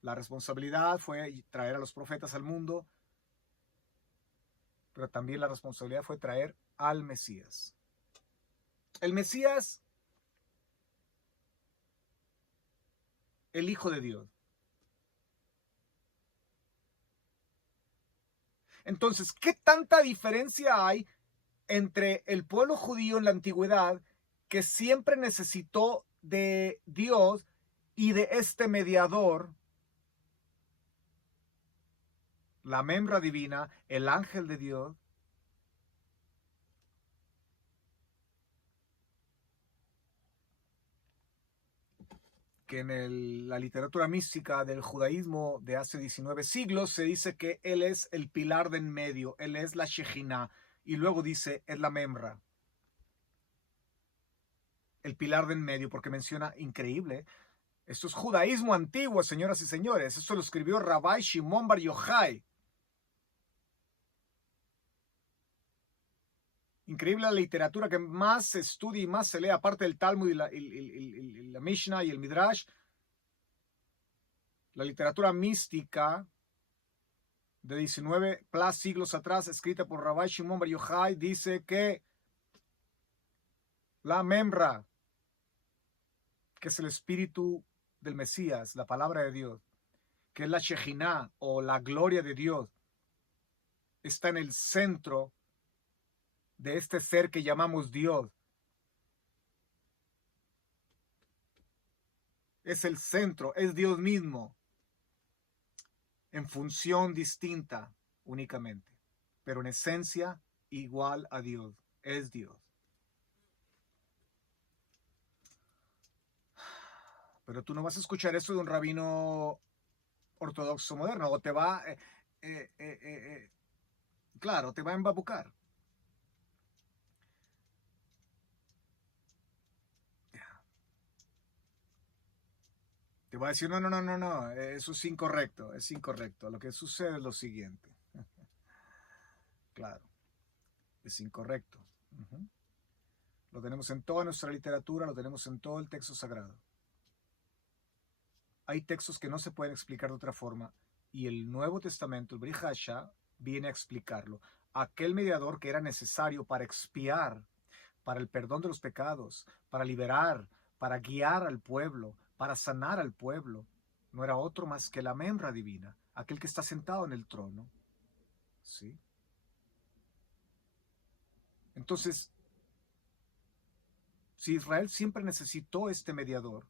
La responsabilidad fue traer a los profetas al mundo, pero también la responsabilidad fue traer al Mesías. El Mesías, el Hijo de Dios. Entonces, ¿qué tanta diferencia hay entre el pueblo judío en la antigüedad, que siempre necesitó de Dios y de este mediador, la membra divina, el ángel de Dios, que en la literatura mística del judaísmo de hace 19 siglos se dice que él es el pilar de en medio, él es la Shejina, y luego dice, es la membra, el pilar de en medio, porque menciona, increíble, esto es judaísmo antiguo, señoras y señores, esto lo escribió Rabbi Shimon Bar Yochai. Increíble la literatura que más se estudia y más se lee, aparte del Talmud y la Mishnah y el Midrash, la literatura mística de 19 plus siglos atrás, escrita por Rabbi Shimon Bar Yochai, dice que la membra, que es el espíritu del Mesías, la palabra de Dios, que es la Shejinah o la gloria de Dios, está en el centro de este ser que llamamos Dios. Es el centro, es Dios mismo, en función distinta únicamente, pero en esencia igual a Dios, es Dios. Pero tú no vas a escuchar eso de un rabino ortodoxo moderno, o te va, claro, te va a embabucar. Te va a decir, no, no, no, no, no, eso es incorrecto, es incorrecto. Lo que sucede es lo siguiente. Claro, es incorrecto. Lo tenemos en toda nuestra literatura, lo tenemos en todo el texto sagrado. Hay textos que no se pueden explicar de otra forma y el Nuevo Testamento, el Brit Hadashah, viene a explicarlo. Aquel mediador que era necesario para expiar, para el perdón de los pecados, para liberar, para guiar al pueblo, para sanar al pueblo, no era otro más que la membra divina, aquel que está sentado en el trono. ¿Sí? Entonces, si Israel siempre necesitó este mediador,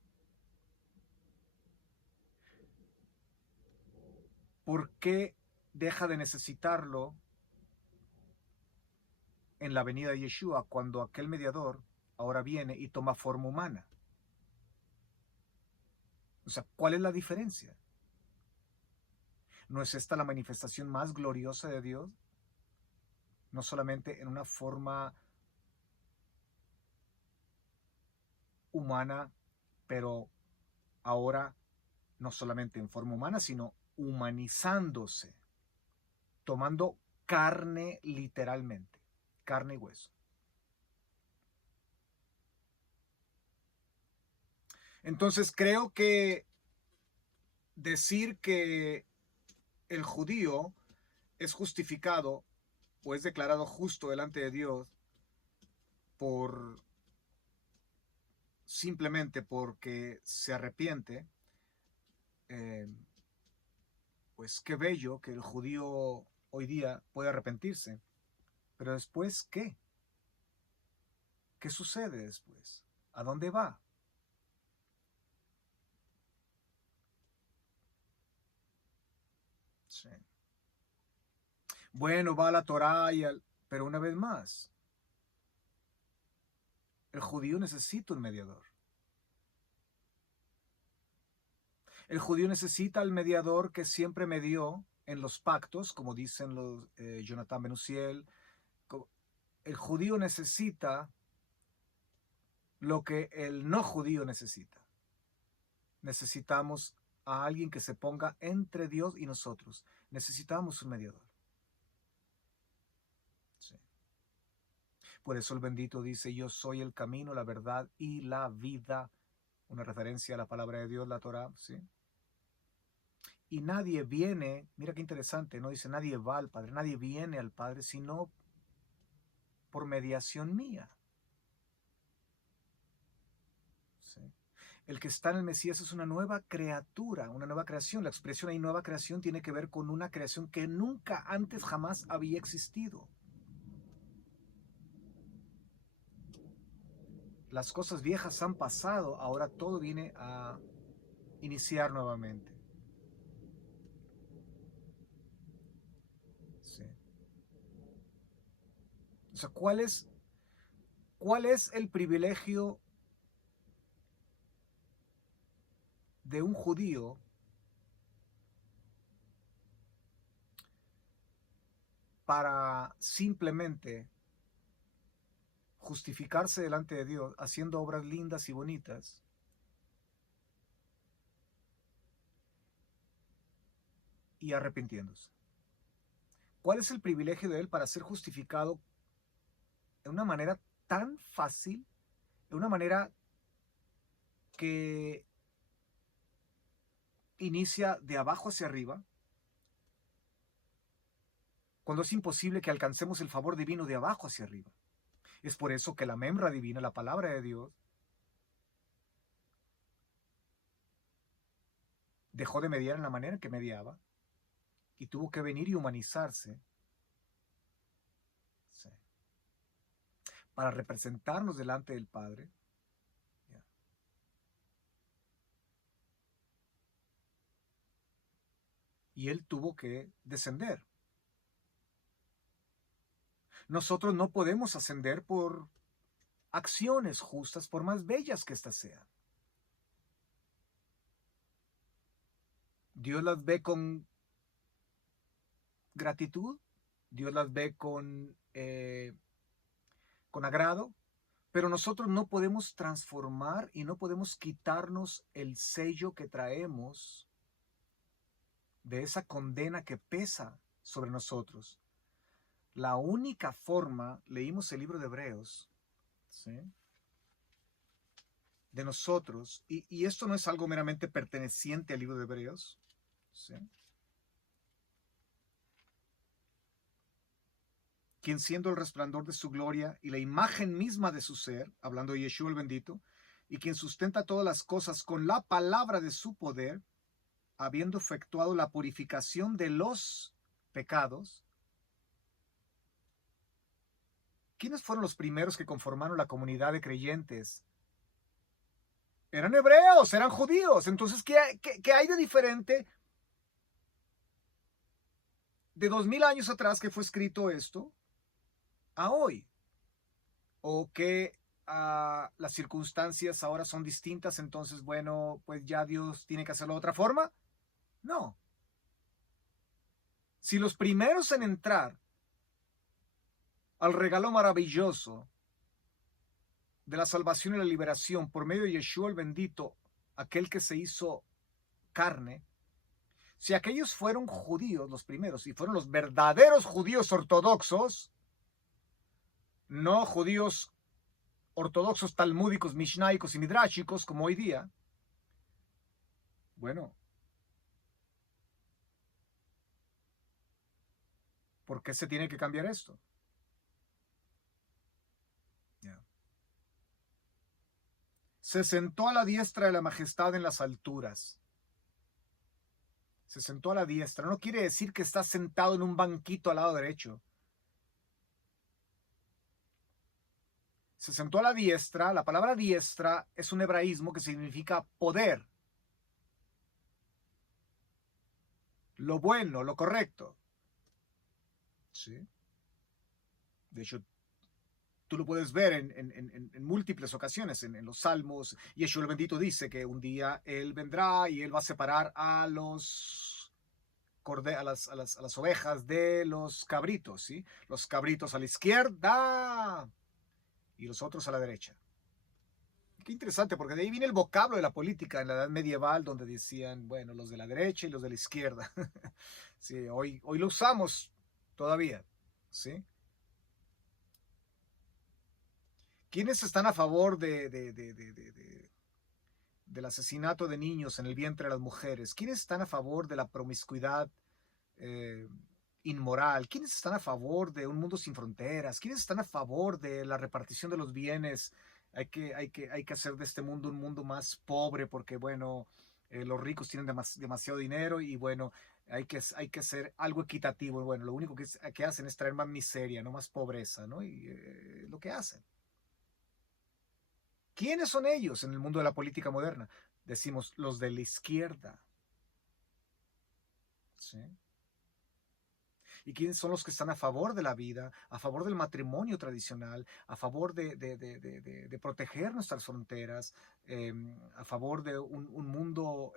¿por qué deja de necesitarlo en la venida de Yeshua cuando aquel mediador ahora viene y toma forma humana? O sea, ¿cuál es la diferencia? ¿No es esta la manifestación más gloriosa de Dios? No solamente en una forma humana, pero ahora no solamente en forma humana, sino humanizándose, tomando carne literalmente, carne y hueso. Entonces creo que decir que el judío es justificado o es declarado justo delante de Dios por simplemente porque se arrepiente, eh, pues qué bello que el judío hoy día puede arrepentirse. Pero después, ¿qué? ¿Qué sucede después? ¿A dónde va? Sí. Bueno, va a la Torá pero una vez más, el judío necesita un mediador. El judío necesita al mediador que siempre medió en los pactos, como dicen los Jonathan Ben Uziel. El judío necesita lo que el no judío necesita. Necesitamos a alguien que se ponga entre Dios y nosotros. Necesitamos un mediador. Sí. Por eso el bendito dice, yo soy el camino, la verdad y la vida. Una referencia a la palabra de Dios, la Torá, ¿sí? Y nadie viene, mira qué interesante, no dice nadie va al Padre, nadie viene al Padre, sino por mediación mía. ¿Sí? El que está en el Mesías es una nueva criatura, una nueva creación. La expresión ahí nueva creación tiene que ver con una creación que nunca antes jamás había existido. Las cosas viejas han pasado, ahora todo viene a iniciar nuevamente. Sí. O sea, ¿cuál es el privilegio de un judío para simplemente justificarse delante de Dios haciendo obras lindas y bonitas y arrepintiéndose? ¿Cuál es el privilegio de él para ser justificado de una manera tan fácil, de una manera que inicia de abajo hacia arriba, cuando es imposible que alcancemos el favor divino de abajo hacia arriba? Es por eso que la membra divina, la palabra de Dios, dejó de mediar en la manera en que mediaba y tuvo que venir y humanizarse, sí, para representarnos delante del Padre. Y él tuvo que descender. Nosotros no podemos ascender por acciones justas, por más bellas que éstas sean. Dios las ve con gratitud, Dios las ve con agrado, pero nosotros no podemos transformar y no podemos quitarnos el sello que traemos de esa condena que pesa sobre nosotros. La única forma, leímos el libro de Hebreos, ¿sí?, de nosotros, y esto no es algo meramente perteneciente al libro de Hebreos, ¿sí?, quien siendo el resplandor de su gloria y la imagen misma de su ser, hablando de Yeshua el bendito, y quien sustenta todas las cosas con la palabra de su poder, habiendo efectuado la purificación de los pecados. ¿Quiénes fueron los primeros que conformaron la comunidad de creyentes? Eran hebreos, eran judíos. Entonces, ¿qué hay de diferente de 2000 años atrás que fue escrito esto a hoy? ¿O que las circunstancias ahora son distintas, entonces, bueno, pues ya Dios tiene que hacerlo de otra forma? No. Si los primeros en entrar al regalo maravilloso de la salvación y la liberación por medio de Yeshua el bendito, aquel que se hizo carne, si aquellos fueron judíos los primeros y fueron los verdaderos judíos ortodoxos, no judíos ortodoxos talmúdicos, mishnaicos y midrashicos como hoy día, bueno, ¿Por qué se tiene que cambiar esto? Yeah. Se sentó a la diestra de la majestad en las alturas. Se sentó a la diestra. No quiere decir que está sentado en un banquito al lado derecho. Se sentó a la diestra. La palabra diestra es un hebraísmo que significa poder. Lo bueno, lo correcto. ¿Sí? De hecho, tú lo puedes ver en múltiples ocasiones, en los Salmos. Yeshua el bendito dice que un día Él vendrá y Él va a separar a las ovejas de los cabritos, ¿sí? Los cabritos a la izquierda y los otros a la derecha. Qué interesante, porque de ahí viene el vocablo de la política en la edad medieval, donde decían, bueno, los de la derecha y los de la izquierda. Sí, hoy lo usamos todavía, ¿sí? ¿Quiénes están a favor del asesinato de niños en el vientre de las mujeres? ¿Quiénes están a favor de la promiscuidad eh, inmoral? ¿Quiénes están a favor de un mundo sin fronteras? ¿Quiénes están a favor de la repartición de los bienes? Hay que hacer de este mundo un mundo más pobre porque, bueno, los ricos tienen demasiado dinero y, bueno, hay que hacer algo equitativo. Bueno, lo único que hacen es traer más miseria, no más pobreza, ¿no? Y lo que hacen. ¿Quiénes son ellos en el mundo de la política moderna? Decimos los de la izquierda. ¿Sí? ¿Y quiénes son los que están a favor de la vida, a favor del matrimonio tradicional, a favor de proteger nuestras fronteras, a favor de un mundo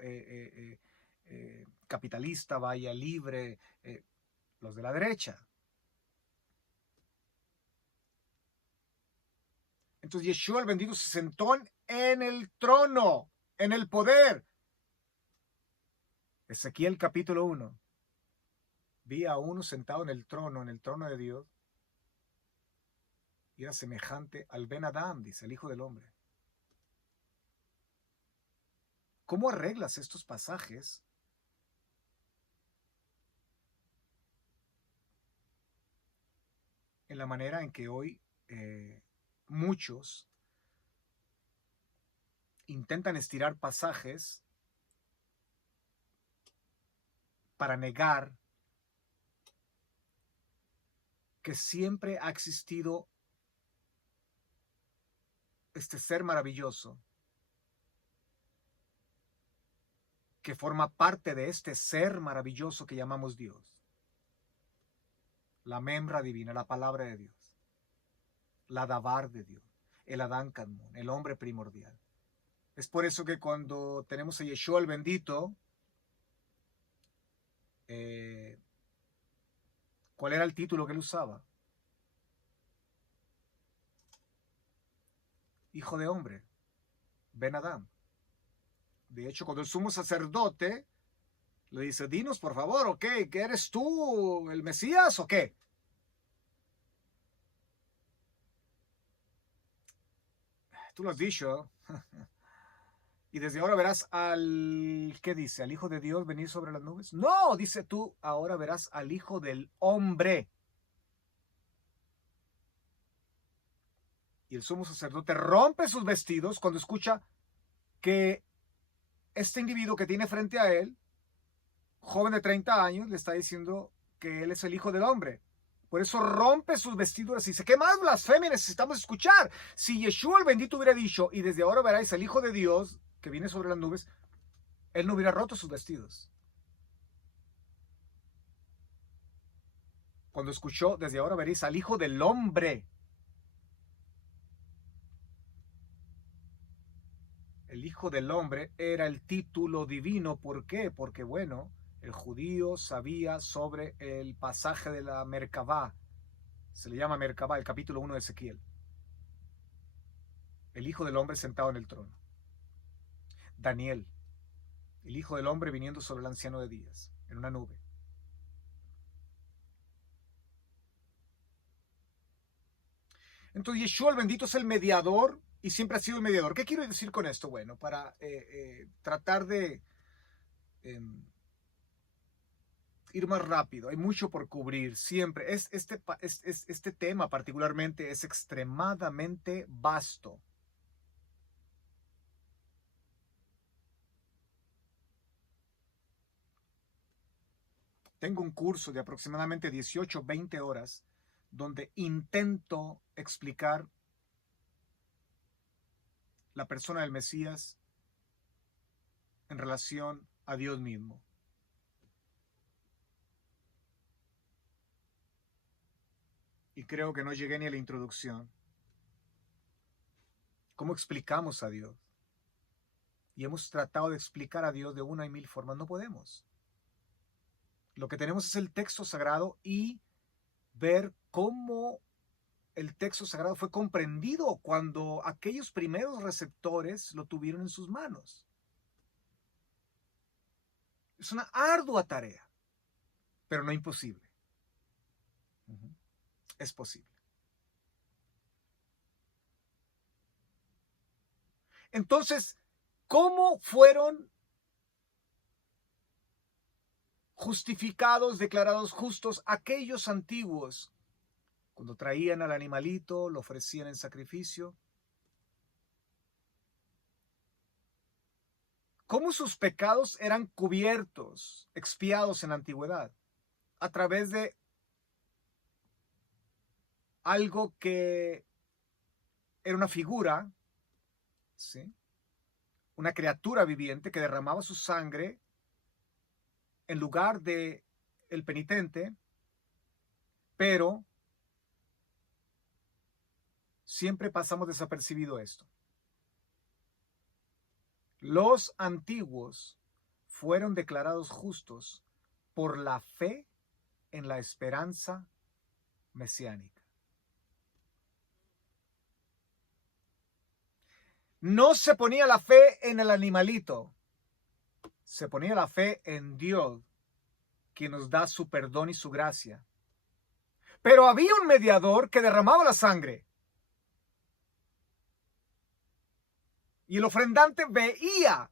capitalista, vaya, libre? Los de la derecha. Entonces Yeshua el bendito se sentó en el trono, en el poder. Ezequiel capítulo 1. Vi a uno sentado en el trono de Dios, y era semejante al Ben Adam, dice, el Hijo del Hombre. ¿Cómo arreglas estos pasajes en la manera en que hoy muchos intentan estirar pasajes para negar que siempre ha existido este ser maravilloso que forma parte de este ser maravilloso que llamamos Dios? La membra divina, la palabra de Dios, la Dabar de Dios, el Adán Kadmon, el hombre primordial. Es por eso que cuando tenemos a Yeshua el bendito, ¿cuál era el título que él usaba? Hijo de hombre, Ben Adam. De hecho, cuando el sumo sacerdote le dice, dinos por favor, ¿ok? ¿Qué eres tú, el Mesías o qué? Tú lo has dicho. Y desde ahora verás ¿qué dice? ¿Al Hijo de Dios venir sobre las nubes? No, dice tú, ahora verás al Hijo del Hombre. Y el sumo sacerdote rompe sus vestidos cuando escucha que este individuo que tiene frente a él, joven de 30 años, le está diciendo que él es el Hijo del Hombre. Por eso rompe sus vestiduras y dice, ¿qué más blasfemia necesitamos escuchar? Si Yeshua el bendito hubiera dicho, y desde ahora veráis al Hijo de Dios que viene sobre las nubes, él no hubiera roto sus vestidos. Cuando escuchó, desde ahora veréis al Hijo del Hombre. El Hijo del Hombre era el título divino. ¿Por qué? Porque, bueno, el judío sabía sobre el pasaje de la Merkabá. Se le llama Merkabá, el capítulo 1 de Ezequiel. El Hijo del Hombre sentado en el trono. Daniel, el Hijo del Hombre viniendo sobre el anciano de días, en una nube. Entonces Yeshua el bendito es el mediador y siempre ha sido el mediador. ¿Qué quiero decir con esto? Bueno, para tratar de ir más rápido. Hay mucho por cubrir. Siempre. Este tema particularmente es extremadamente vasto. Tengo un curso de aproximadamente 18, 20 horas donde intento explicar la persona del Mesías en relación a Dios mismo. Y creo que no llegué ni a la introducción. ¿Cómo explicamos a Dios? Y hemos tratado de explicar a Dios de una y mil formas. No podemos. Lo que tenemos es el texto sagrado y ver cómo el texto sagrado fue comprendido cuando aquellos primeros receptores lo tuvieron en sus manos. Es una ardua tarea, pero no imposible. Es posible. Entonces, ¿cómo fueron justificados, declarados justos aquellos antiguos? Cuando traían al animalito, lo ofrecían en sacrificio. ¿Cómo sus pecados eran cubiertos, expiados en la antigüedad? A través de algo que era una figura, ¿sí? Una criatura viviente que derramaba su sangre en lugar de el penitente, pero siempre pasamos desapercibido esto. Los antiguos fueron declarados justos por la fe en la esperanza mesiánica. No se ponía la fe en el animalito, se ponía la fe en Dios, quien nos da su perdón y su gracia. Pero había un mediador que derramaba la sangre. Y el ofrendante veía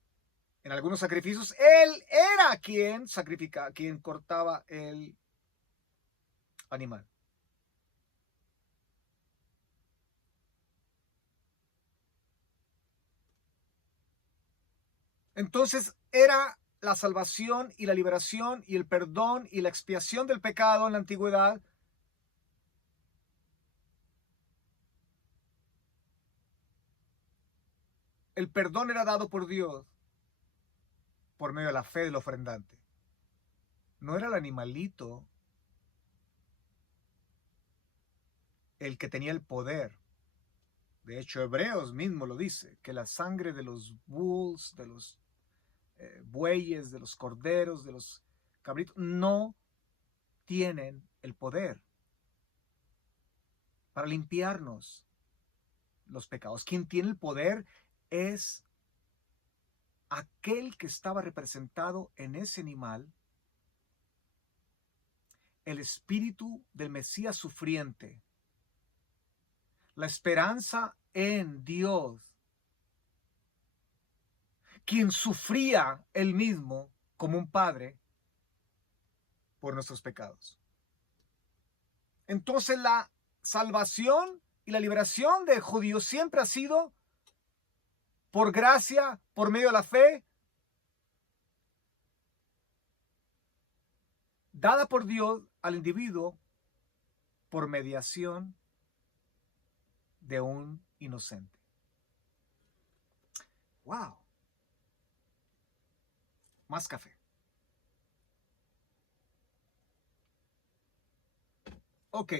en algunos sacrificios, él era quien sacrificaba, quien cortaba el animal. Entonces era la salvación y la liberación y el perdón y la expiación del pecado en la antigüedad. El perdón era dado por Dios por medio de la fe del ofrendante. No era el animalito el que tenía el poder. De hecho, Hebreos mismo lo dice, que la sangre de los bulls, de los bueyes, de los corderos, de los cabritos, no tienen el poder para limpiarnos los pecados. Quien tiene el poder es aquel que estaba representado en ese animal, el espíritu del Mesías sufriente, la esperanza en Dios, quien sufría él mismo como un padre por nuestros pecados. Entonces la salvación y la liberación de judíos siempre ha sido por gracia, por medio de la fe, dada por Dios al individuo por mediación de un inocente. ¡Wow! Más café. Ok.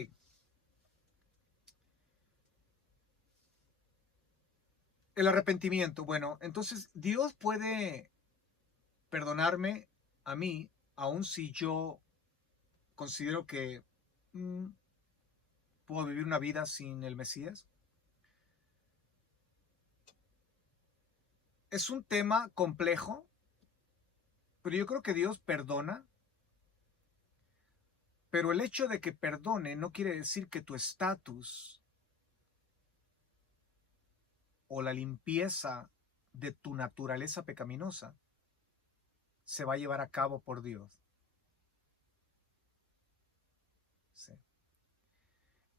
El arrepentimiento. Bueno, entonces Dios puede perdonarme a mí, aun si yo considero que puedo vivir una vida sin el Mesías. Es un tema complejo, pero yo creo que Dios perdona. Pero el hecho de que perdone no quiere decir que tu estatus o la limpieza de tu naturaleza pecaminosa se va a llevar a cabo por Dios.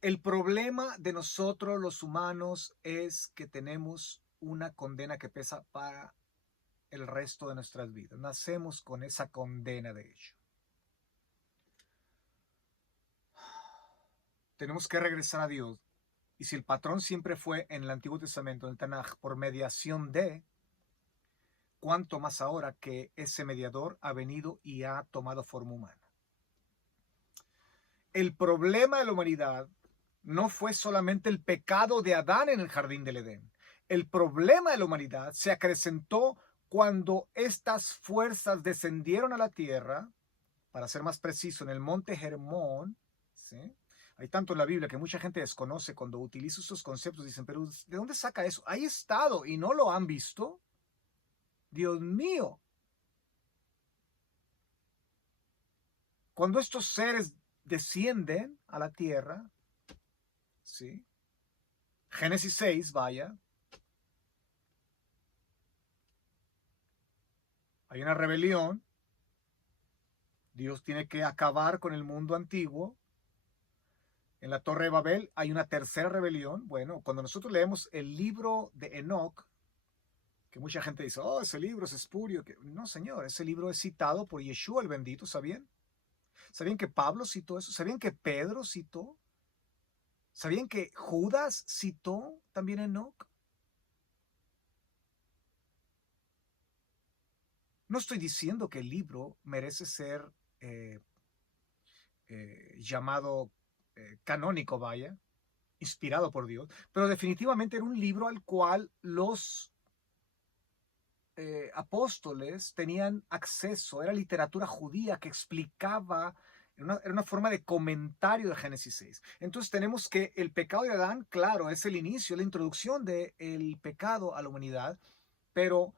El problema de nosotros los humanos es que tenemos una condena que pesa para el resto de nuestras vidas. Nacemos con esa condena, de hecho. Tenemos que regresar a Dios. Y si el patrón siempre fue en el Antiguo Testamento, en el Tanaj, por mediación de, cuánto más ahora que ese mediador ha venido y ha tomado forma humana. El problema de la humanidad no fue solamente el pecado de Adán en el jardín del Edén. El problema de la humanidad se acrecentó cuando estas fuerzas descendieron a la tierra, para ser más preciso, en el monte Hermón, ¿sí? Hay tanto en la Biblia que mucha gente desconoce cuando utiliza esos conceptos. Dicen, pero ¿de dónde saca eso? Ahí estado y no lo han visto. Dios mío. Cuando estos seres descienden a la tierra, ¿sí? Génesis 6, vaya. Hay una rebelión. Dios tiene que acabar con el mundo antiguo. En la Torre de Babel hay una tercera rebelión. Bueno, cuando nosotros leemos el libro de Enoch, que mucha gente dice, oh, ese libro es espurio. No, señor, ese libro es citado por Yeshua el bendito, ¿sabían? ¿Sabían que Pablo citó eso? ¿Sabían que Pedro citó? ¿Sabían que Judas citó también Enoch? No estoy diciendo que el libro merece ser llamado canónico, vaya, inspirado por Dios, pero definitivamente era un libro al cual los apóstoles tenían acceso. Era literatura judía que explicaba, era una forma de comentario de Génesis 6. Entonces tenemos que el pecado de Adán, claro, es el inicio, la introducción del pecado a la humanidad, pero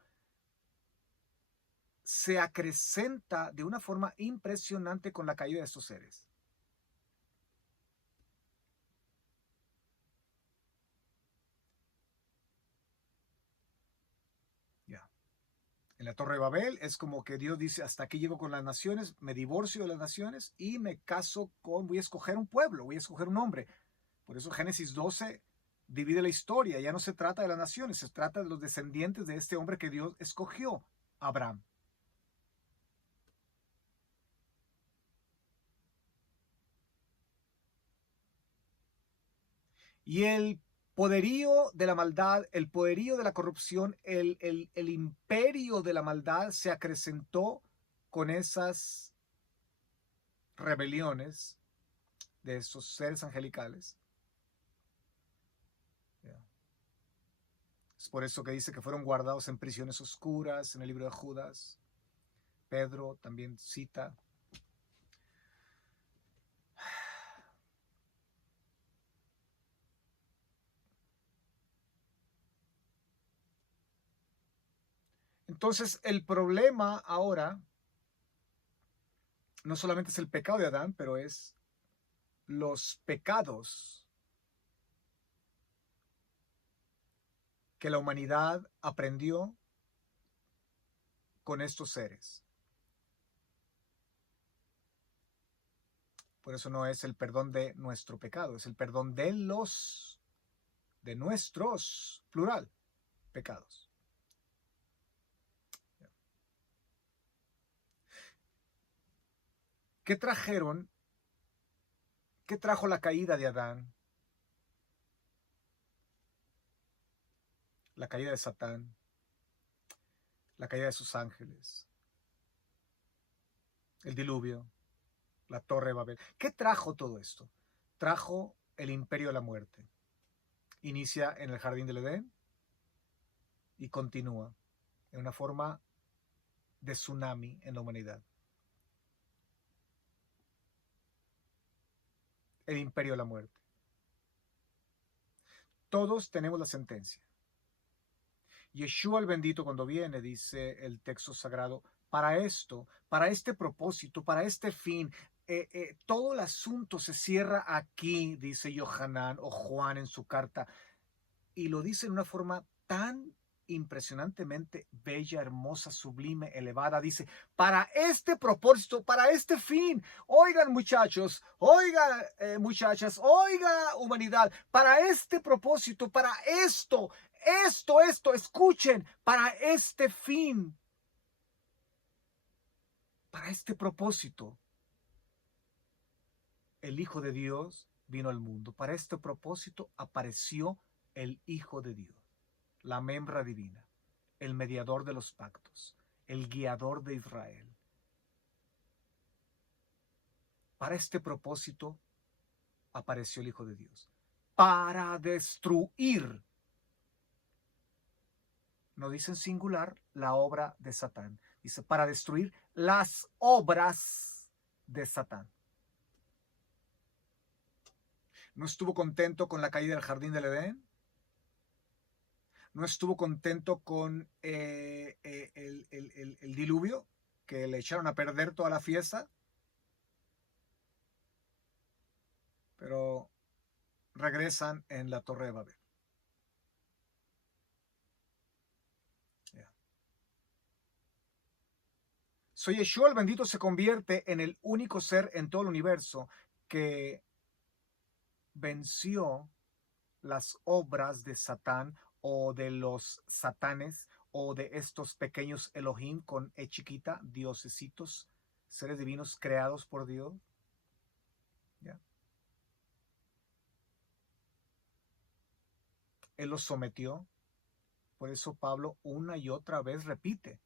se acrecenta de una forma impresionante con la caída de estos seres. Ya. En la Torre de Babel es como que Dios dice, hasta aquí llego con las naciones, me divorcio de las naciones y me caso con, voy a escoger un pueblo, voy a escoger un hombre. Por eso Génesis 12 divide la historia, ya no se trata de las naciones, se trata de los descendientes de este hombre que Dios escogió, Abraham. Y el poderío de la maldad, el poderío de la corrupción, el imperio de la maldad se acrecentó con esas rebeliones de esos seres angelicales. Es por eso que dice que fueron guardados en prisiones oscuras en el libro de Judas. Pedro también cita. Entonces, el problema ahora no solamente es el pecado de Adán, pero es los pecados que la humanidad aprendió con estos seres. Por eso no es el perdón de nuestro pecado, es el perdón de nuestros, plural, pecados. ¿Qué trajeron? ¿Qué trajo la caída de Adán? La caída de Satán, la caída de sus ángeles, el diluvio, la Torre de Babel. ¿Qué trajo todo esto? Trajo el imperio de la muerte. Inicia en el jardín del Edén y continúa en una forma de tsunami en la humanidad. El imperio de la muerte. Todos tenemos la sentencia. Yeshua el bendito cuando viene, dice el texto sagrado, para esto, para este propósito, para este fin, todo el asunto se cierra aquí, dice Yohanan o Juan en su carta, y lo dice en una forma tan impresionantemente bella, hermosa, sublime, elevada. Dice, para este propósito, para este fin. Oigan, muchachos, oigan, muchachas, oiga, humanidad, para este propósito, para esto, escuchen, para este fin, para este propósito, el Hijo de Dios vino al mundo. Para este propósito apareció el Hijo de Dios, la membra divina, el mediador de los pactos, el guiador de Israel. Para este propósito apareció el Hijo de Dios. Para destruir, no dice en singular, la obra de Satán. Dice, para destruir las obras de Satán. ¿No estuvo contento con la caída del jardín del Edén? ¿No estuvo contento con el diluvio? Que le echaron a perder toda la fiesta. Pero regresan en la Torre de Babel. So Yeshua el bendito se convierte en el único ser en todo el universo que venció las obras de Satán o de los satanes o de estos pequeños Elohim con E chiquita, diosesitos, seres divinos creados por Dios. ¿Ya? Él los sometió. Por eso Pablo una y otra vez repite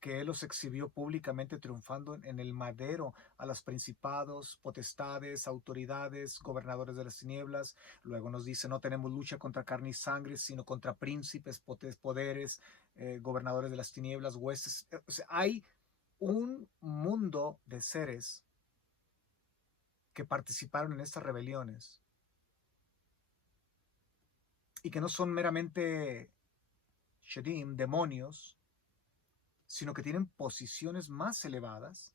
que él los exhibió públicamente triunfando en el madero a los principados, potestades, autoridades, gobernadores de las tinieblas. Luego nos dice, no tenemos lucha contra carne y sangre, sino contra príncipes, poderes, gobernadores de las tinieblas, huestes. O sea, hay un mundo de seres que participaron en estas rebeliones y que no son meramente shedim, demonios, sino que tienen posiciones más elevadas.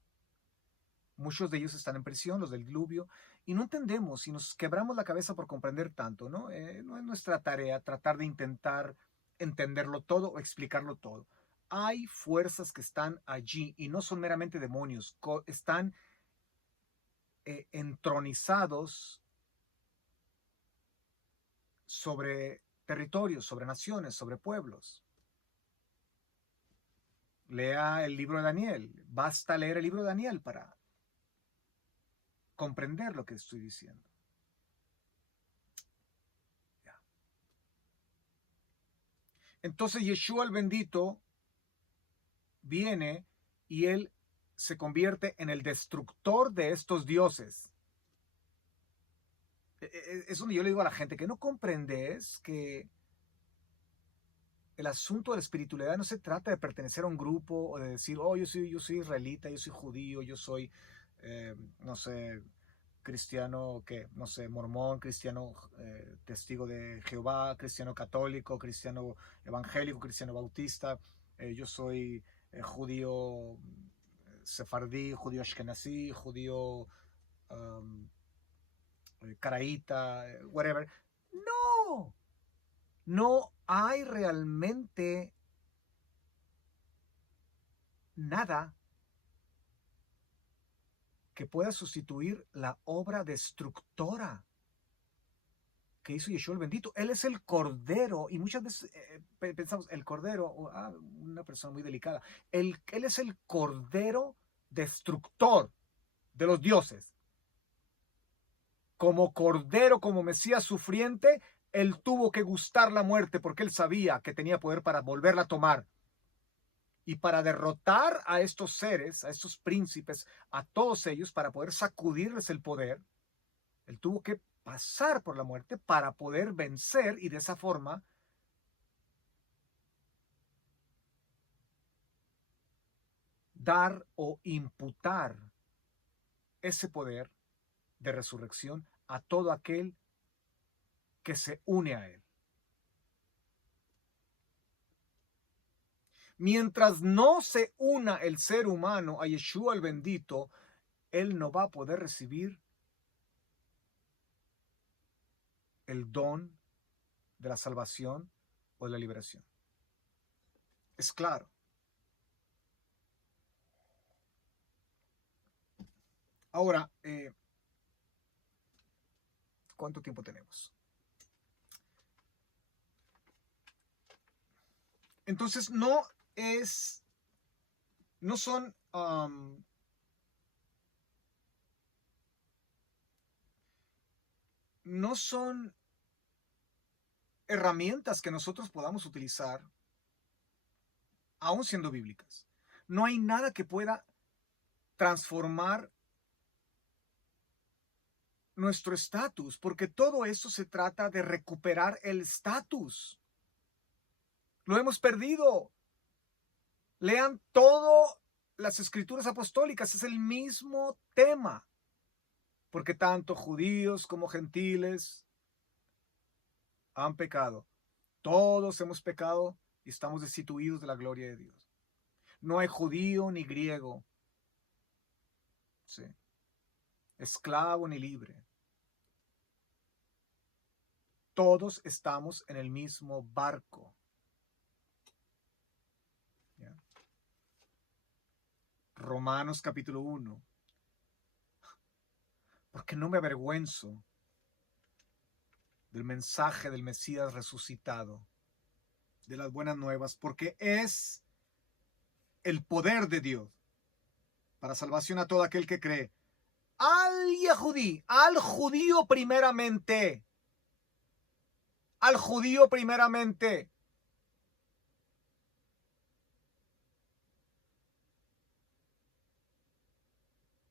Muchos de ellos están en prisión, los del diluvio, y no entendemos y nos quebramos la cabeza por comprender tanto, ¿no? No es nuestra tarea tratar de intentar entenderlo todo o explicarlo todo. Hay fuerzas que están allí y no son meramente demonios, están entronizados sobre territorios, sobre naciones, sobre pueblos. Lea el libro de Daniel. Basta leer el libro de Daniel para comprender lo que estoy diciendo. Entonces Yeshua el bendito viene y él se convierte en el destructor de estos dioses. Es donde yo le digo a la gente que no comprendes que el asunto de la espiritualidad no se trata de pertenecer a un grupo o de decir, oh, yo soy israelita, yo soy judío, yo soy, no sé, cristiano, que no sé, mormón, cristiano testigo de Jehová, cristiano católico, cristiano evangélico, cristiano bautista, yo soy judío sefardí, judío ashkenazí, judío caraíta, whatever. No, no hay realmente nada que pueda sustituir la obra destructora que hizo Yeshua el bendito. Él es el cordero, y muchas veces pensamos, el cordero, una persona muy delicada, él es el cordero destructor de los dioses. Como cordero, como Mesías sufriente, él tuvo que gustar la muerte porque él sabía que tenía poder para volverla a tomar. Y para derrotar a estos seres, a estos príncipes, a todos ellos, para poder sacudirles el poder, él tuvo que pasar por la muerte para poder vencer y de esa forma dar o imputar ese poder de resurrección a todo aquel que se une a él. Mientras no se una el ser humano a Yeshua el bendito, él no va a poder recibir el don de la salvación o de la liberación. Es claro. Ahora, ¿cuánto tiempo tenemos? Entonces, no son, no son herramientas que nosotros podamos utilizar, aún siendo bíblicas. No hay nada que pueda transformar nuestro estatus, porque todo eso se trata de recuperar el estatus. Lo hemos perdido. Lean todas las escrituras apostólicas, es el mismo tema, porque tanto judíos como gentiles han pecado. Todos hemos pecado y estamos destituidos de la gloria de Dios. No hay judío ni griego, ¿sí? Esclavo ni libre. Todos estamos en el mismo barco. ¿Ya? Romanos capítulo 1. Porque no me avergüenzo del mensaje del Mesías resucitado, de las buenas nuevas, porque es el poder de Dios para salvación a todo aquel que cree. Al Yehudí, al judío primeramente. Al judío primeramente.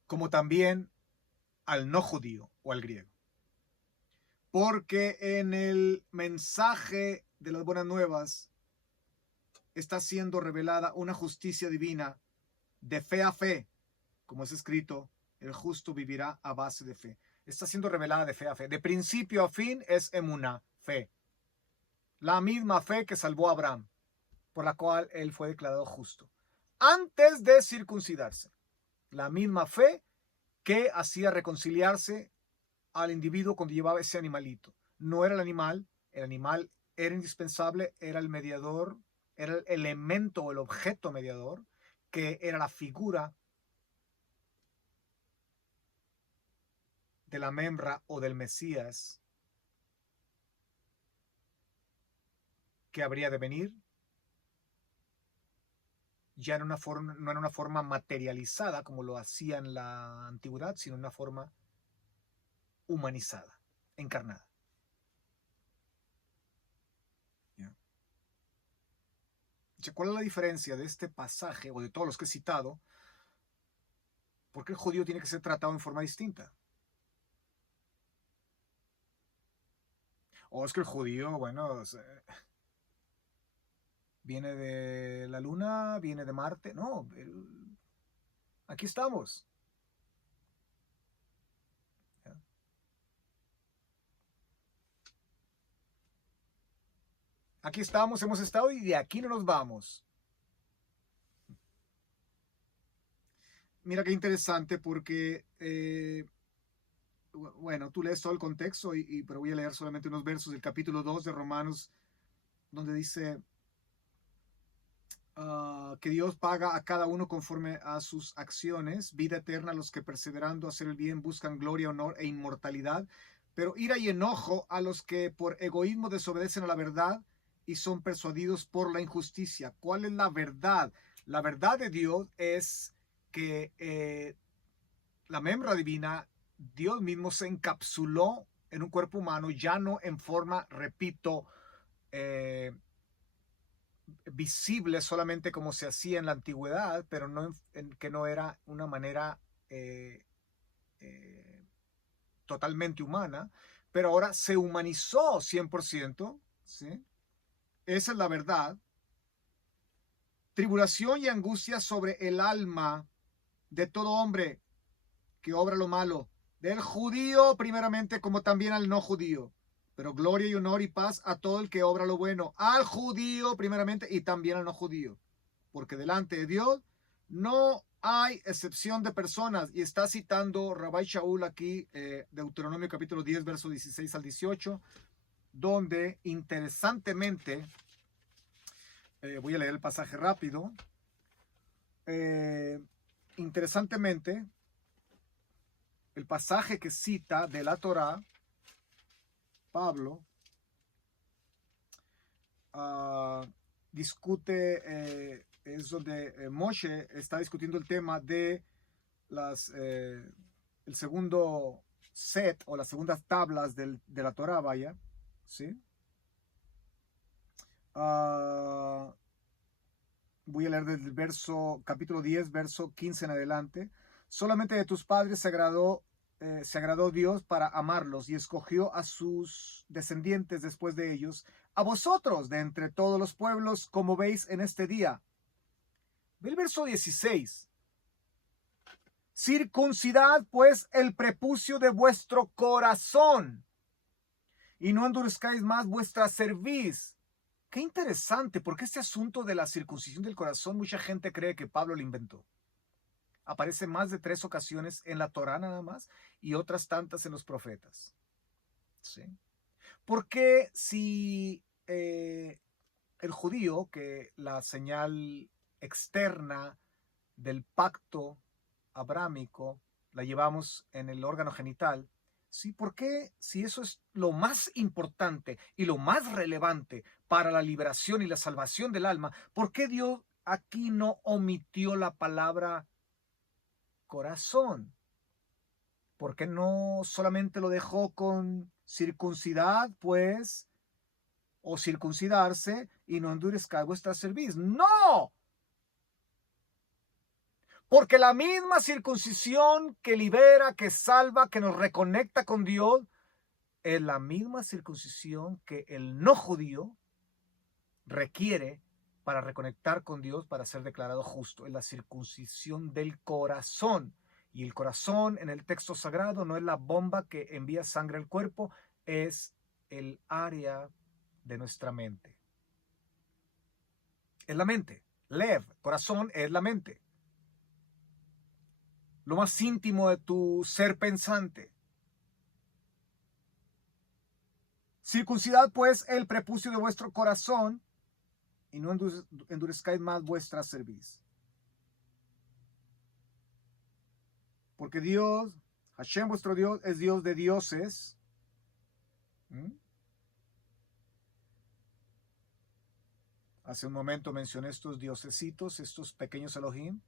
Como también al no judío o al griego. Porque en el mensaje de las buenas nuevas está siendo revelada una justicia divina de fe a fe, como es escrito, el justo vivirá a base de fe. Está siendo revelada de fe a fe. De principio a fin es emuná, fe. La misma fe que salvó a Abraham, por la cual él fue declarado justo. Antes de circuncidarse. La misma fe que hacía reconciliarse al individuo cuando llevaba ese animalito. No era el animal era indispensable, era el mediador, era el elemento o el objeto mediador, que era la figura de la membra o del Mesías que habría de venir, ya en una forma, no en una forma materializada como lo hacía en la antigüedad, sino en una forma humanizada, encarnada. ¿Cuál es la diferencia de este pasaje o de todos los que he citado? ¿Por qué el judío tiene que ser tratado en forma distinta? O es que el judío, bueno, viene de la luna, viene de Marte. No, aquí estamos. Aquí estamos, hemos estado y de aquí no nos vamos. Mira qué interesante porque, bueno, tú lees todo el contexto, pero voy a leer solamente unos versos del capítulo 2 de Romanos, donde dice que Dios paga a cada uno conforme a sus acciones, vida eterna a los que perseverando a hacer el bien buscan gloria, honor e inmortalidad, pero ira y enojo a los que por egoísmo desobedecen a la verdad y son persuadidos por la injusticia. ¿Cuál es la verdad? La verdad de Dios es que la membra divina, Dios mismo se encapsuló en un cuerpo humano, ya no en forma, repito, visible solamente como se hacía en la antigüedad, pero no que no era una manera totalmente humana, pero ahora se humanizó 100%, ¿sí? Esa es la verdad. Tribulación y angustia sobre el alma de todo hombre que obra lo malo, del judío primeramente como también al no judío, pero gloria y honor y paz a todo el que obra lo bueno, al judío primeramente y también al no judío, porque delante de Dios no hay excepción de personas. Y está citando Rabbi Shaul aquí, Deuteronomio capítulo 10, verso 16 al 18, donde interesantemente Voy a leer el pasaje rápido. Interesantemente, el pasaje que cita de la Torá, Pablo, discute, es donde Moshe está discutiendo el tema de el segundo set o las segundas tablas de la Torá, vaya, ¿sí? Voy a leer del capítulo 10, verso 15 en adelante. Solamente de tus padres se agradó Dios para amarlos y escogió a sus descendientes después de ellos, a vosotros de entre todos los pueblos, como veis en este día. Ve el verso 16. Circuncidad pues el prepucio de vuestro corazón y no endurezcáis más vuestra cerviz. Qué interesante, porque este asunto de la circuncisión del corazón, mucha gente cree que Pablo lo inventó. Aparece más de 3 ocasiones en la Torá nada más y otras tantas en los profetas. ¿Sí? Porque si el judío, que la señal externa del pacto abrámico la llevamos en el órgano genital, ¿sí? ¿Por qué, si eso es lo más importante y lo más relevante para la liberación y la salvación del alma, por qué Dios aquí no omitió la palabra corazón? ¿Por qué no solamente lo dejó con circuncidad, pues, o circuncidarse y no endurezca vuestra cerviz? ¡No! Porque la misma circuncisión que libera, que salva, que nos reconecta con Dios, es la misma circuncisión que el no judío requiere para reconectar con Dios, para ser declarado justo. Es la circuncisión del corazón. Y el corazón en el texto sagrado no es la bomba que envía sangre al cuerpo, es el área de nuestra mente. Es la mente. Lev, corazón, es la mente. Lo más íntimo de tu ser pensante. Circuncidad pues el prepucio de vuestro corazón y no endurezcáis más vuestra cerviz. Porque Dios, Hashem vuestro Dios, es Dios de dioses. Hace un momento mencioné estos diosesitos, estos pequeños Elohim.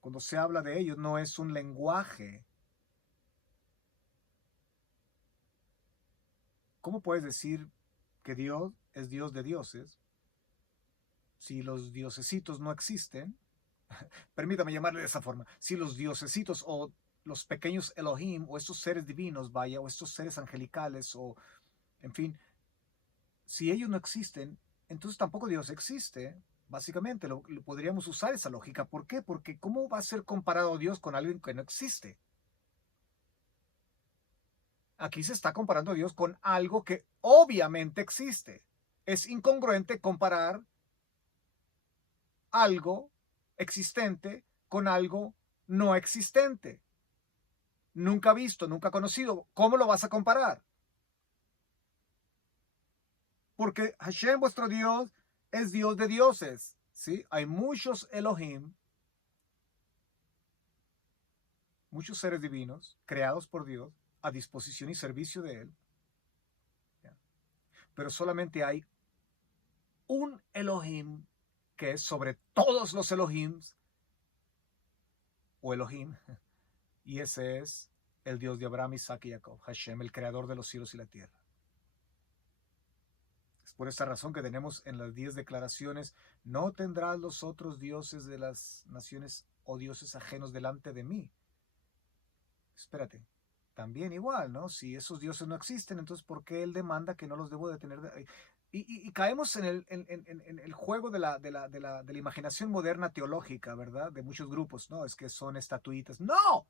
Cuando se habla de ellos, no es un lenguaje. ¿Cómo puedes decir que Dios es Dios de dioses si los diosesitos no existen? Permítame llamarle de esa forma. Si los diosesitos o los pequeños Elohim o estos seres divinos, vaya, o estos seres angelicales, o en fin, si ellos no existen, entonces tampoco Dios existe. Básicamente, podríamos usar esa lógica. ¿Por qué? Porque ¿cómo va a ser comparado Dios con alguien que no existe? Aquí se está comparando a Dios con algo que obviamente existe. Es incongruente comparar algo existente con algo no existente. Nunca visto, nunca conocido. ¿Cómo lo vas a comparar? Porque Hashem, vuestro Dios, es Dios de dioses. ¿Sí? Hay muchos Elohim, muchos seres divinos creados por Dios a disposición y servicio de Él. Pero solamente hay un Elohim que es sobre todos los Elohims, o Elohim, y ese es el Dios de Abraham, Isaac y Jacob, Hashem, el creador de los cielos y la tierra. Es por esta razón que tenemos en las 10 declaraciones: no tendrás los otros dioses de las naciones o dioses ajenos delante de mí. Espérate, también igual, ¿no? Si esos dioses no existen, entonces ¿por qué él demanda que no los debo de tener? Y caemos en el juego de la imaginación moderna teológica, ¿verdad? De muchos grupos, ¿no? Es que son estatuitas. ¡No!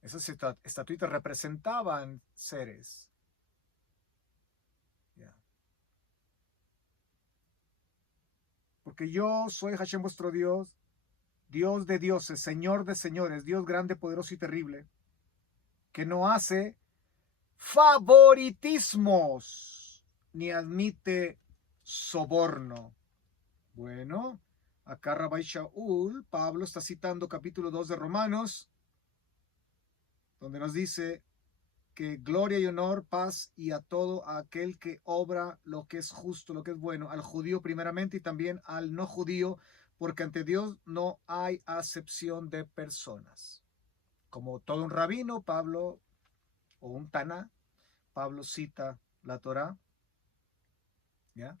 Esas estatuitas representaban seres. Porque yo soy Hashem vuestro Dios, Dios de dioses, Señor de señores, Dios grande, poderoso y terrible, que no hace favoritismos ni admite soborno. Bueno, acá Rabbi Shaul, Pablo está citando capítulo 2 de Romanos, donde nos dice que gloria y honor, paz y a todo aquel que obra lo que es justo, lo que es bueno, al judío primeramente y también al no judío, porque ante Dios no hay acepción de personas. Como todo un rabino, Pablo, o un Taná, Pablo cita la Torá, ¿ya?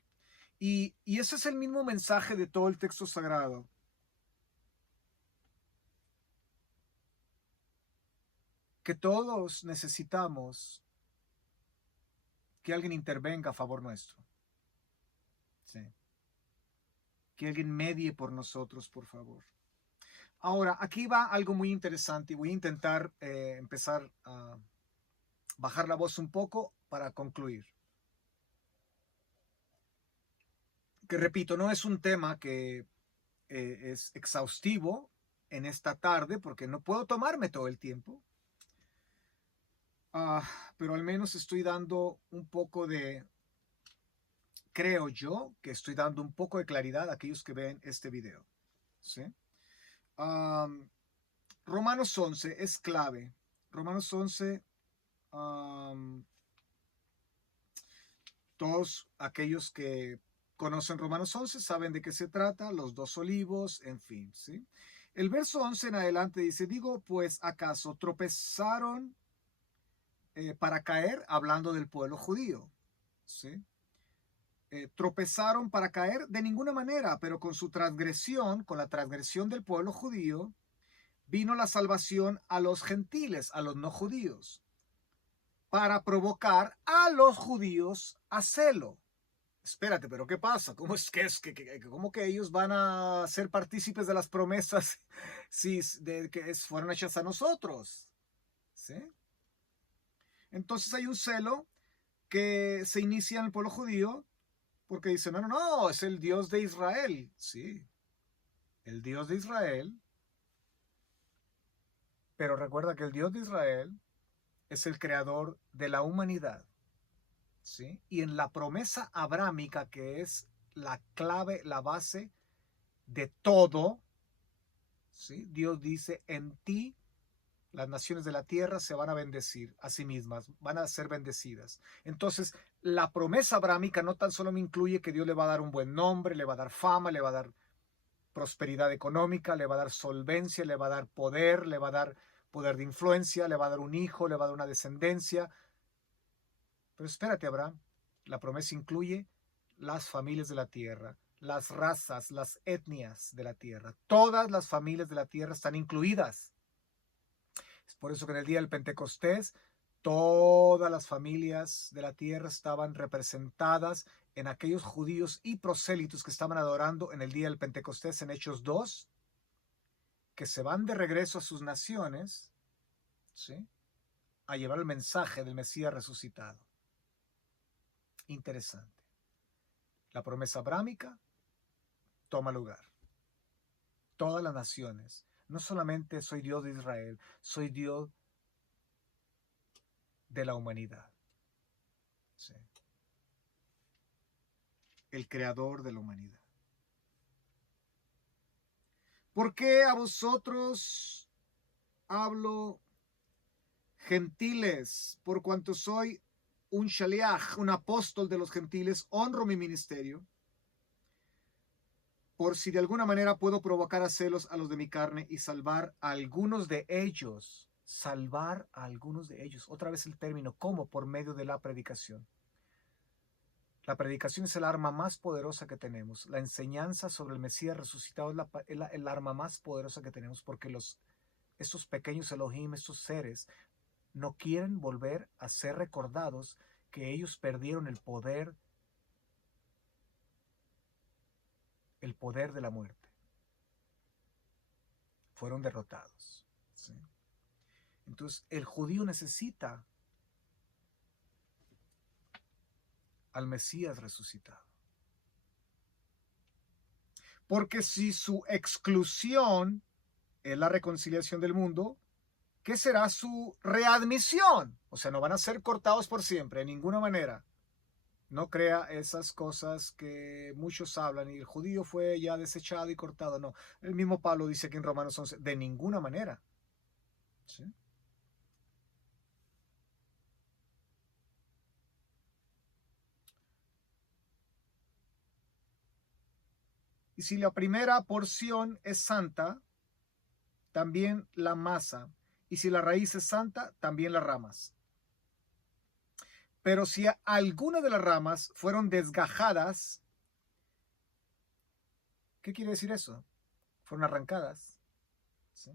Y ese es el mismo mensaje de todo el texto sagrado. Que todos necesitamos que alguien intervenga a favor nuestro. Sí. Que alguien medie por nosotros, por favor. Ahora, aquí va algo muy interesante y voy a intentar empezar a bajar la voz un poco para concluir. Que repito, no es un tema que es exhaustivo en esta tarde porque no puedo tomarme todo el tiempo. Pero al menos estoy dando un poco de, creo yo, que estoy dando un poco de claridad a aquellos que ven este video. ¿Sí? Romanos 11 es clave. Romanos 11, todos aquellos que conocen Romanos 11 saben de qué se trata, los dos olivos, en fin. ¿Sí? El verso 11 en adelante dice, digo, pues, ¿acaso tropezaron para caer? Hablando del pueblo judío. ¿Sí? Tropezaron para caer de ninguna manera, pero con su transgresión, con la transgresión del pueblo judío, vino la salvación a los gentiles, a los no judíos, para provocar a los judíos a celo. Espérate, pero ¿qué pasa? ¿Cómo es cómo que ellos van a ser partícipes de las promesas si de que fueron hechas a nosotros? ¿Sí? Entonces hay un celo que se inicia en el pueblo judío porque dicen, no, no, no, es el Dios de Israel. Sí, el Dios de Israel. Pero recuerda que el Dios de Israel es el creador de la humanidad. ¿Sí? Y en la promesa abrámica, que es la clave, la base de todo, ¿sí? Dios dice, en ti las naciones de la tierra se van a bendecir a sí mismas, van a ser bendecidas. Entonces, la promesa abrámica no tan solo me incluye que Dios le va a dar un buen nombre, le va a dar fama, le va a dar prosperidad económica, le va a dar solvencia, le va a dar poder, le va a dar poder de influencia, le va a dar un hijo, le va a dar una descendencia. Pero espérate, Abraham, la promesa incluye las familias de la tierra, las razas, las etnias de la tierra. Todas las familias de la tierra están incluidas. Es por eso que en el día del Pentecostés todas las familias de la tierra estaban representadas en aquellos judíos y prosélitos que estaban adorando en el día del Pentecostés en Hechos 2, que se van de regreso a sus naciones, ¿sí?, a llevar el mensaje del Mesías resucitado. Interesante. La promesa abrámica toma lugar. Todas las naciones. No solamente soy Dios de Israel, soy Dios de la humanidad. Sí. El creador de la humanidad. ¿Por qué a vosotros hablo gentiles? Por cuanto soy un shaliach, un apóstol de los gentiles, honro mi ministerio, por si de alguna manera puedo provocar a celos a los de mi carne y salvar a algunos de ellos. Salvar a algunos de ellos. Otra vez el término, ¿cómo? Por medio de la predicación. La predicación es el arma más poderosa que tenemos. La enseñanza sobre el Mesías resucitado es el arma más poderosa que tenemos, porque estos pequeños Elohim, estos seres, no quieren volver a ser recordados que ellos perdieron el poder de la muerte. Fueron derrotados. ¿Sí? Entonces, el judío necesita al Mesías resucitado. Porque si su exclusión es la reconciliación del mundo, ¿qué será su readmisión? O sea, no van a ser cortados por siempre, de ninguna manera. No crea esas cosas que muchos hablan y el judío fue ya desechado y cortado. No, el mismo Pablo dice que en Romanos 11, de ninguna manera. ¿Sí? Y si la primera porción es santa, también la masa. Y si la raíz es santa, también las ramas. Pero si alguna de las ramas fueron desgajadas, ¿qué quiere decir eso? Fueron arrancadas. ¿Sí?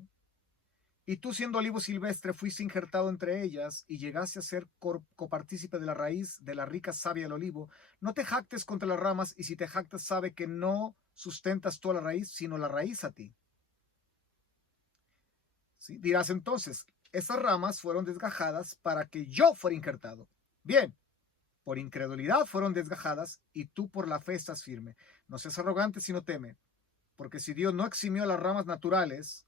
Y tú, siendo olivo silvestre, fuiste injertado entre ellas y llegaste a ser copartícipe de la raíz de la rica savia del olivo. No te jactes contra las ramas, y si te jactas, sabe que no sustentas tú a la raíz, sino la raíz a ti. ¿Sí? Dirás entonces, esas ramas fueron desgajadas para que yo fuera injertado. Bien, por incredulidad fueron desgajadas, y tú por la fe estás firme. No seas arrogante, sino teme, porque si Dios no eximió las ramas naturales,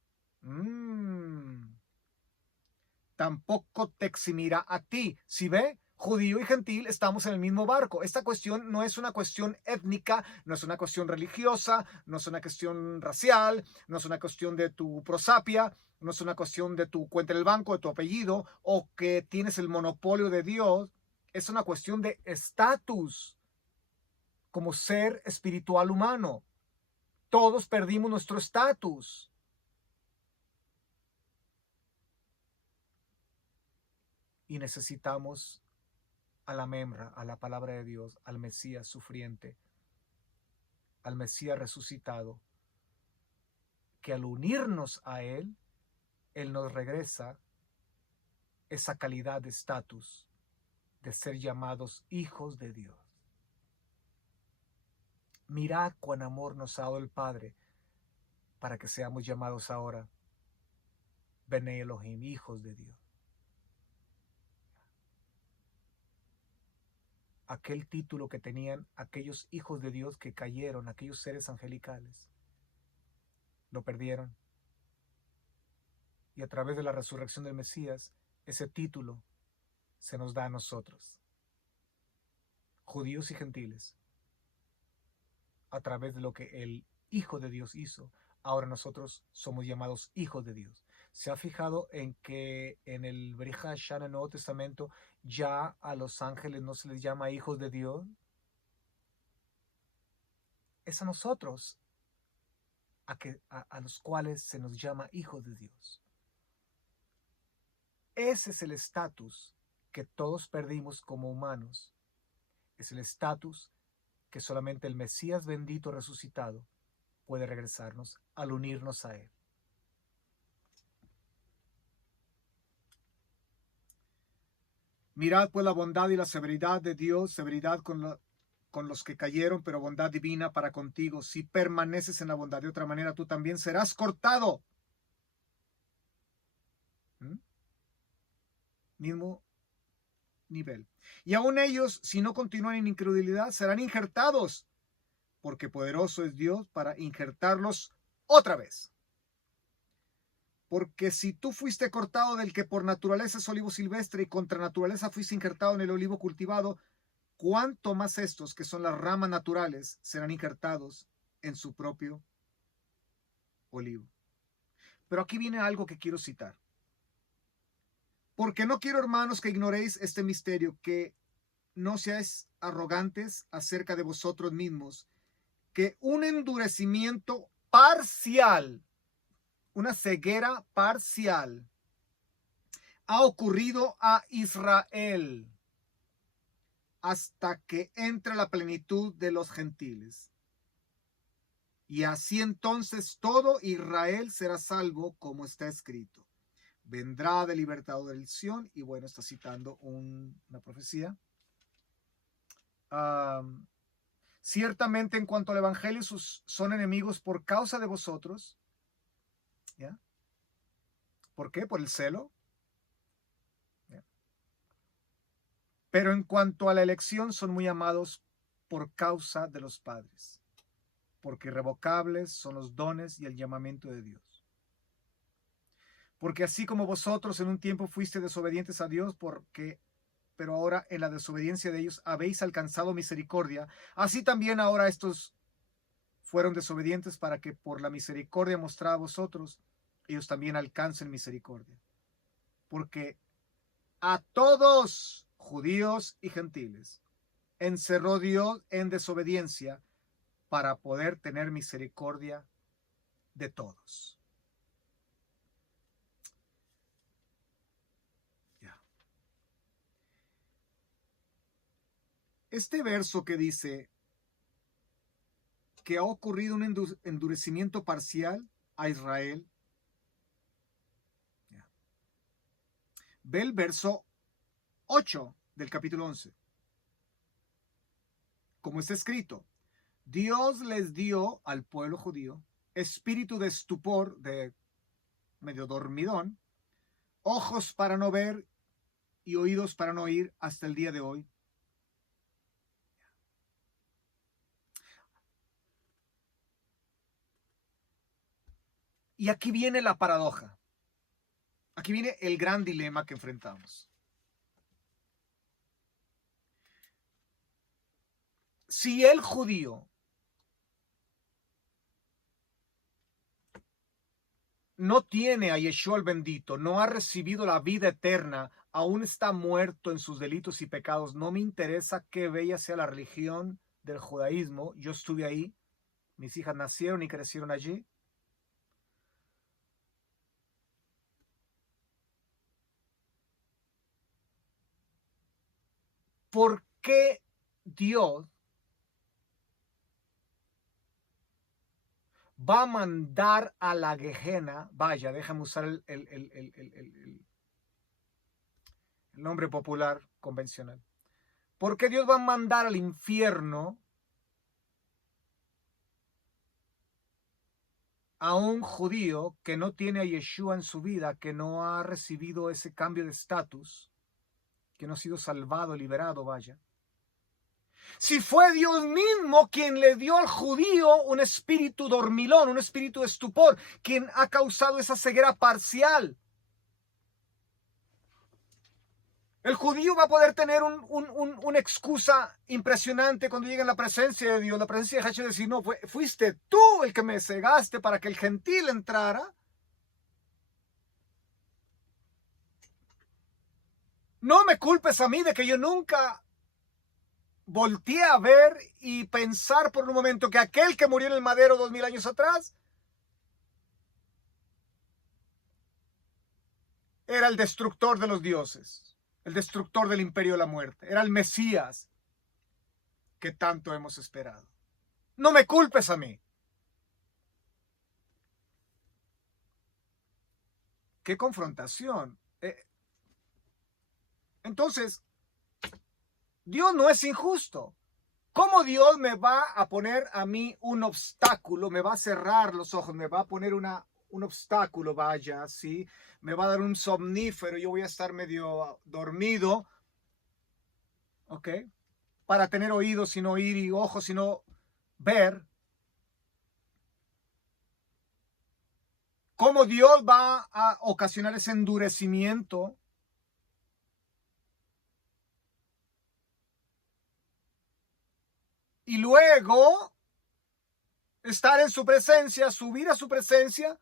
tampoco te eximirá a ti. Si ve, judío y gentil estamos en el mismo barco. Esta cuestión no es una cuestión étnica, no es una cuestión religiosa, no es una cuestión racial, no es una cuestión de tu prosapia, no es una cuestión de tu cuenta en el banco, de tu apellido, o que tienes el monopolio de Dios. Es una cuestión de estatus como ser espiritual humano. Todos perdimos nuestro estatus. Y necesitamos a la membra, a la palabra de Dios, al Mesías sufriente, al Mesías resucitado, que al unirnos a Él, Él nos regresa esa calidad de estatus de ser llamados hijos de Dios. Mirad cuán amor nos ha dado el Padre para que seamos llamados ahora Bene Elohim, hijos de Dios. Aquel título que tenían aquellos hijos de Dios que cayeron, aquellos seres angelicales, lo perdieron. Y a través de la resurrección del Mesías, ese título se nos da a nosotros, judíos y gentiles, a través de lo que el Hijo de Dios hizo. Ahora nosotros somos llamados hijos de Dios. ¿Se ha fijado en que en el Brit Hadashah, en el Nuevo Testamento, ya a los ángeles no se les llama hijos de Dios? Es a nosotros a los cuales se nos llama hijos de Dios. Ese es el estatus que todos perdimos como humanos. Es el estatus que solamente el Mesías bendito resucitado puede regresarnos al unirnos a Él. Mirad pues la bondad y la severidad de Dios, severidad con los que cayeron, pero bondad divina para contigo. Si permaneces en la bondad, de otra manera tú también serás cortado. Mismo nivel. Y aún ellos, si no continúan en incredulidad, serán injertados, porque poderoso es Dios para injertarlos otra vez. Porque si tú fuiste cortado del que por naturaleza es olivo silvestre y contra naturaleza fuiste injertado en el olivo cultivado, cuánto más estos, que son las ramas naturales, serán injertados en su propio olivo. Pero aquí viene algo que quiero citar. Porque no quiero, hermanos, que ignoréis este misterio, que no seáis arrogantes acerca de vosotros mismos, que un endurecimiento parcial, una ceguera parcial, ha ocurrido a Israel hasta que entre la plenitud de los gentiles. Y así entonces todo Israel será salvo, como está escrito. Vendrá del libertador del Sión. Y bueno, está citando una profecía. Ciertamente en cuanto al evangelio son enemigos por causa de vosotros. ¿Ya? ¿Por qué? Por el celo. ¿Ya? Pero en cuanto a la elección son muy amados por causa de los padres, porque irrevocables son los dones y el llamamiento de Dios. Porque así como vosotros en un tiempo fuiste desobedientes a Dios, porque pero ahora en la desobediencia de ellos habéis alcanzado misericordia. Así también ahora estos fueron desobedientes para que por la misericordia mostrada a vosotros, ellos también alcancen misericordia. Porque a todos, judíos y gentiles, encerró Dios en desobediencia para poder tener misericordia de todos. Este verso que dice que ha ocurrido un endurecimiento parcial a Israel, ve el verso 8 del capítulo 11. Como está escrito, Dios les dio al pueblo judío espíritu de estupor, de medio dormidón, ojos para no ver y oídos para no oír hasta el día de hoy. Y aquí viene la paradoja. Aquí viene el gran dilema que enfrentamos. Si el judío no tiene a Yeshua el bendito, no ha recibido la vida eterna, aún está muerto en sus delitos y pecados, no me interesa qué bella sea la religión del judaísmo, yo estuve ahí, mis hijas nacieron y crecieron allí. ¿Por qué Dios va a mandar a la Gehenna? Vaya, déjame usar el nombre popular convencional. ¿Por qué Dios va a mandar al infierno a un judío que no tiene a Yeshua en su vida, que no ha recibido ese cambio de estatus, que no ha sido salvado, liberado, vaya? Si fue Dios mismo quien le dio al judío un espíritu dormilón, un espíritu de estupor, quien ha causado esa ceguera parcial. El judío va a poder tener una excusa impresionante cuando llegue en la presencia de Dios, la presencia de Hashem, decir, no, fuiste tú el que me cegaste para que el gentil entrara. No me culpes a mí de que yo nunca volteé a ver y pensar por un momento que aquel que murió en el madero 2000 años atrás era el destructor de los dioses, el destructor del imperio de la muerte, era el Mesías que tanto hemos esperado. No me culpes a mí. ¡Qué confrontación! Entonces, Dios no es injusto. ¿Cómo Dios me va a poner a mí un obstáculo? Me va a cerrar los ojos, me va a poner un obstáculo, vaya, ¿sí? Me va a dar un somnífero, yo voy a estar medio dormido, ¿ok? Para tener oídos sin oír y ojos sin ver. ¿Cómo Dios va a ocasionar ese endurecimiento? Y luego estar en su presencia, subir a su presencia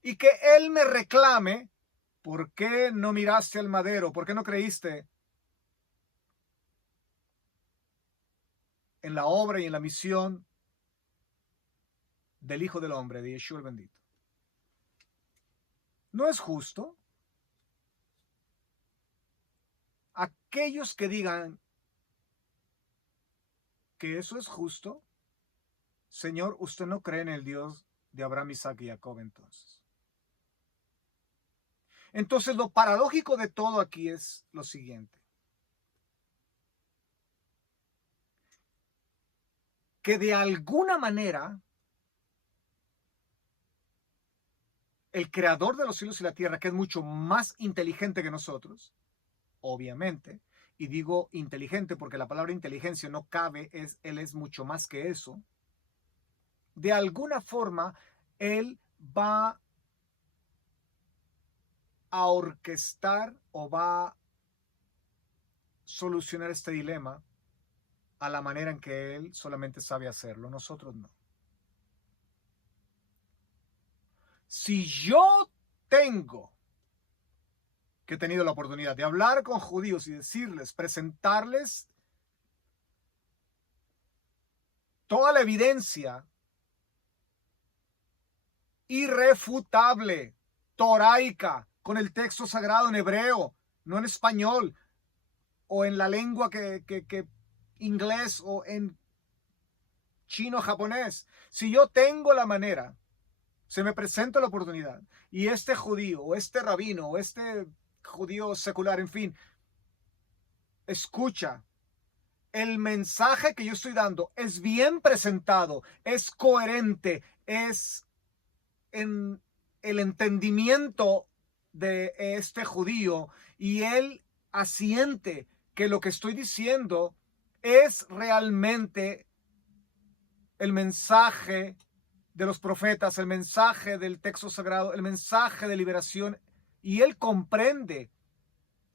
y que Él me reclame, ¿por qué no miraste al madero? ¿Por qué no creíste en la obra y en la misión del Hijo del Hombre, de Yeshua el bendito? ¿No es justo? Aquellos que digan que eso es justo, Señor, usted no cree en el Dios de Abraham, Isaac y Jacob entonces. Entonces lo paradójico de todo aquí es lo siguiente. Que de alguna manera el creador de los cielos y la tierra, que es mucho más inteligente que nosotros, obviamente, y digo inteligente porque la palabra inteligencia no cabe, él es mucho más que eso, de alguna forma él va a orquestar o va solucionar este dilema a la manera en que él solamente sabe hacerlo, nosotros no. Si yo tengo que he tenido la oportunidad de hablar con judíos y decirles, presentarles toda la evidencia irrefutable, toraica, con el texto sagrado en hebreo, no en español, o en la lengua que inglés o en chino japonés. Si yo tengo la manera, se me presenta la oportunidad, y este judío, o este rabino, o este judío secular, en fin, escucha el mensaje que yo estoy dando, es bien presentado, es coherente, es en el entendimiento de este judío, y él asiente que lo que estoy diciendo es realmente el mensaje de los profetas, el mensaje del texto sagrado, el mensaje de liberación, y él comprende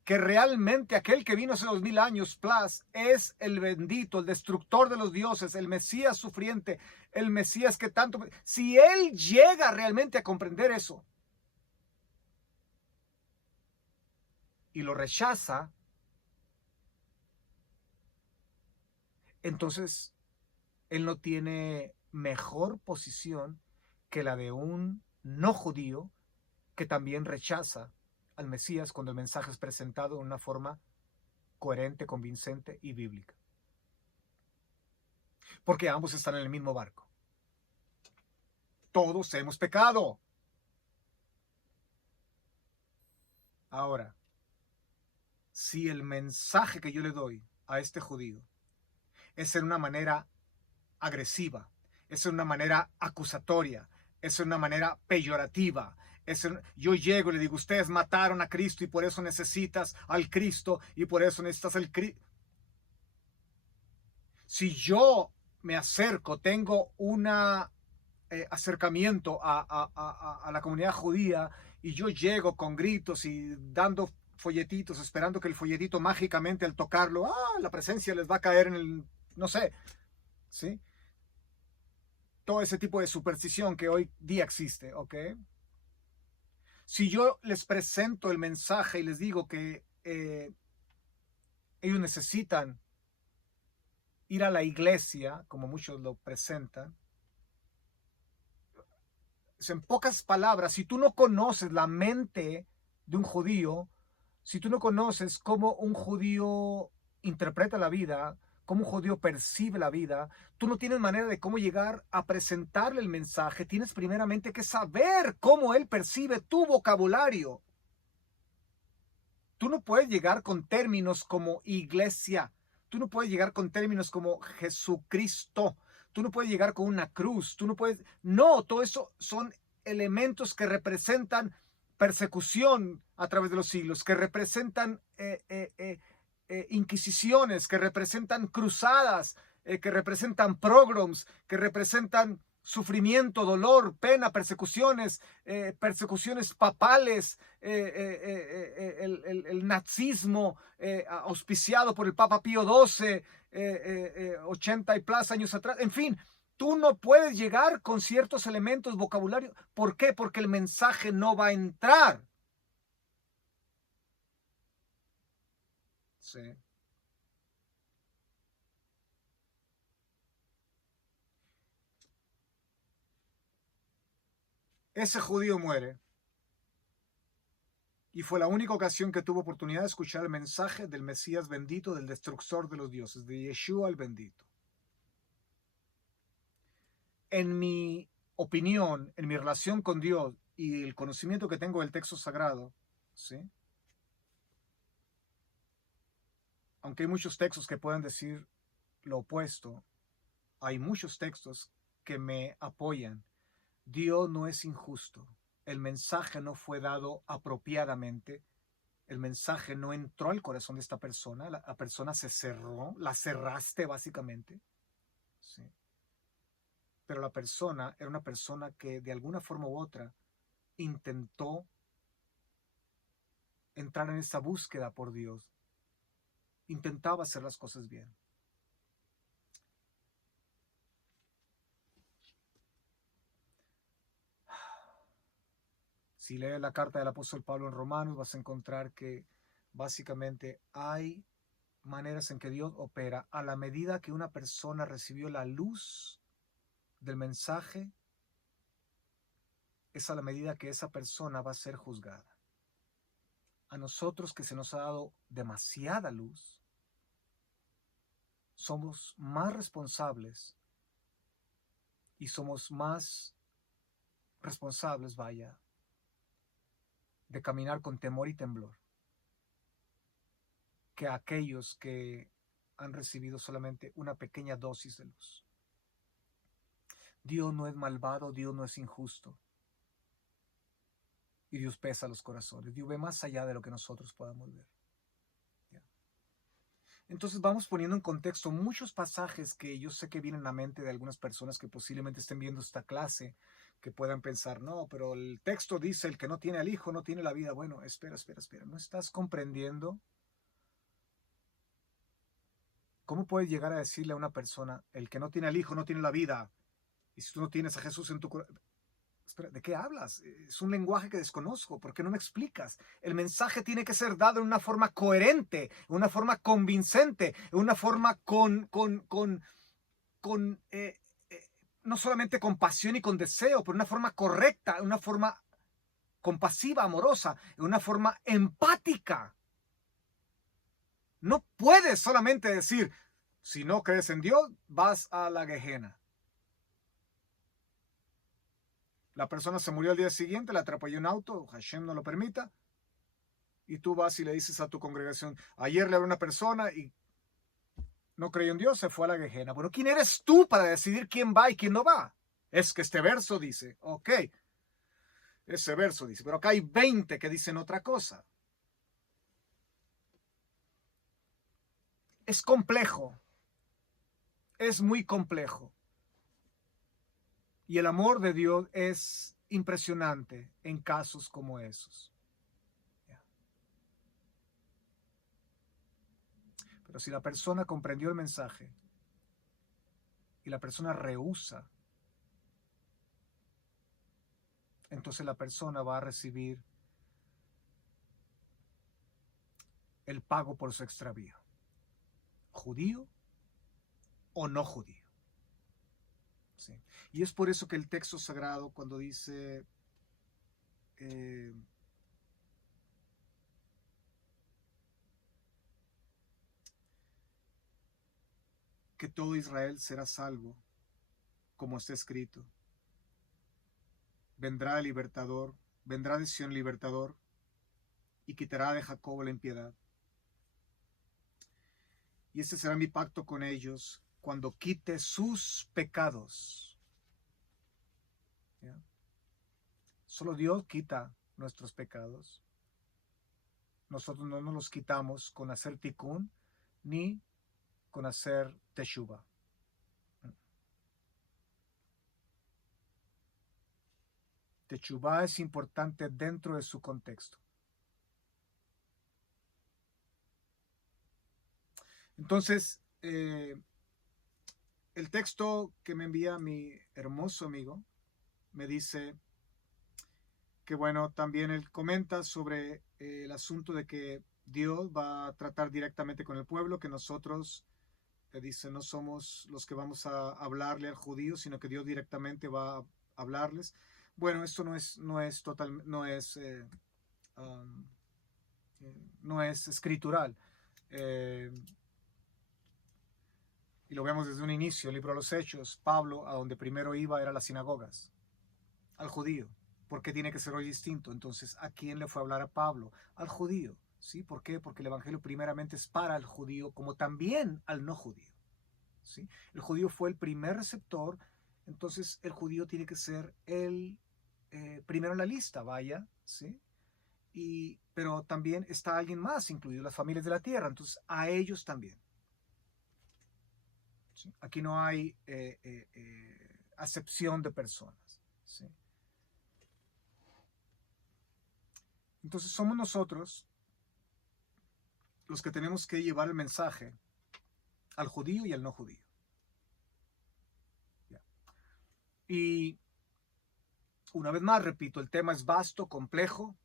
que realmente aquel que vino hace 2000 años plus es el bendito, el destructor de los dioses, el Mesías sufriente, el Mesías que tanto... Si él llega realmente a comprender eso y lo rechaza, entonces él no tiene mejor posición que la de un no judío que también rechaza al Mesías cuando el mensaje es presentado de una forma coherente, convincente y bíblica. Porque ambos están en el mismo barco. Todos hemos pecado. Ahora, si el mensaje que yo le doy a este judío es en una manera agresiva, es en una manera acusatoria, es en una manera peyorativa, yo llego y le digo, ustedes mataron a Cristo y por eso necesitas al Cristo y por eso necesitas el Cristo. Si yo me acerco, tengo un acercamiento a la comunidad judía, y yo llego con gritos y dando folletitos, esperando que el folletito mágicamente al tocarlo, la presencia les va a caer en el, no sé, ¿sí? Todo ese tipo de superstición que hoy día existe, ¿ok? Si yo les presento el mensaje y les digo que ellos necesitan ir a la iglesia, como muchos lo presentan, en pocas palabras, si tú no conoces la mente de un judío, si tú no conoces cómo un judío interpreta la vida, cómo un judío percibe la vida, tú no tienes manera de cómo llegar a presentarle el mensaje. Tienes primeramente que saber cómo él percibe tu vocabulario. Tú no puedes llegar con términos como iglesia. Tú no puedes llegar con términos como Jesucristo. Tú no puedes llegar con una cruz. Tú no puedes... No, todo eso son elementos que representan persecución a través de los siglos, que representan inquisiciones, que representan cruzadas, que representan pogroms, que representan sufrimiento, dolor, pena, persecuciones papales, el nazismo auspiciado por el Papa Pío XII, 80 y plus años atrás, en fin. Tú no puedes llegar con ciertos elementos vocabulario. ¿Por qué? Porque el mensaje no va a entrar. Sí. Ese judío muere, y fue la única ocasión que tuvo oportunidad de escuchar el mensaje del Mesías bendito, del destructor de los dioses, de Yeshua el bendito. En mi opinión, en mi relación con Dios y el conocimiento que tengo del texto sagrado, ¿sí? Aunque hay muchos textos que pueden decir lo opuesto, hay muchos textos que me apoyan. Dios no es injusto. El mensaje no fue dado apropiadamente. El mensaje no entró al corazón de esta persona. La persona se cerró, la cerraste básicamente. ¿Sí? Pero la persona era una persona que de alguna forma u otra intentó entrar en esa búsqueda por Dios. intentaba hacer las cosas bien. Si lees la carta del apóstol Pablo en Romanos, vas a encontrar que básicamente hay maneras en que Dios opera a la medida que una persona recibió la luz del mensaje, es a la medida que esa persona va a ser juzgada. A nosotros, que se nos ha dado demasiada luz, somos más responsables y somos más responsables, vaya, de caminar con temor y temblor que aquellos que han recibido solamente una pequeña dosis de luz. Dios no es malvado, Dios no es injusto. Y Dios pesa los corazones. Dios ve más allá de lo que nosotros podamos ver. Entonces vamos poniendo en contexto muchos pasajes que yo sé que vienen a la mente de algunas personas que posiblemente estén viendo esta clase, que puedan pensar, no, pero el texto dice, el que no tiene al Hijo no tiene la vida. Bueno, espera. ¿No estás comprendiendo? ¿Cómo puedes llegar a decirle a una persona, el que no tiene al Hijo no tiene la vida? Y si tú no tienes a Jesús en tu corazón, espera, ¿de qué hablas? Es un lenguaje que desconozco. ¿Por qué no me explicas? El mensaje tiene que ser dado en una forma coherente, en una forma convincente, en una forma no solamente con pasión y con deseo, pero una forma correcta, una forma compasiva, amorosa, en una forma empática. No puedes solamente decir, si no crees en Dios, vas a la Gehenna. La persona se murió al día siguiente, la atropelló un auto, Hashem no lo permita, y tú vas y le dices a tu congregación, ayer le habló una persona y no creyó en Dios, se fue a la Gehenna. Bueno, ¿quién eres tú para decidir quién va y quién no va? Es que este verso dice, ok, ese verso dice, pero acá hay 20 que dicen otra cosa. Es complejo, es muy complejo. Y el amor de Dios es impresionante en casos como esos. Pero si la persona comprendió el mensaje y la persona rehúsa, entonces la persona va a recibir el pago por su extravío, judío o no judío. ¿Sí? Y es por eso que el texto sagrado, cuando dice que todo Israel será salvo, como está escrito, vendrá el libertador, vendrá de Sión libertador y quitará de Jacob la impiedad. Y este será mi pacto con ellos cuando quite sus pecados. ¿Ya? Solo Dios quita nuestros pecados. Nosotros no nos los quitamos con hacer tikkun ni con hacer teshuva. Teshuva es importante dentro de su contexto. Entonces, el texto que me envía mi hermoso amigo me dice que, bueno, también él comenta sobre el asunto de que Dios va a tratar directamente con el pueblo, que nosotros, dice, no somos los que vamos a hablarle al judío, sino que Dios directamente va a hablarles. Bueno, esto no es escritural. Y lo vemos desde un inicio, el libro de los Hechos. Pablo, a donde primero iba, era las sinagogas, al judío. ¿Por qué tiene que ser hoy distinto? Entonces, ¿a quién le fue a hablar a Pablo? Al judío. ¿Sí? ¿Por qué? Porque el evangelio primeramente es para el judío, como también al no judío. ¿Sí? El judío fue el primer receptor, entonces el judío tiene que ser el primero en la lista, vaya, ¿sí? Pero también está alguien más, incluido las familias de la tierra, entonces a ellos también. ¿Sí? Aquí no hay acepción de personas. ¿Sí? Entonces somos nosotros los que tenemos que llevar el mensaje al judío y al no judío. Y una vez más, repito, el tema es vasto, complejo,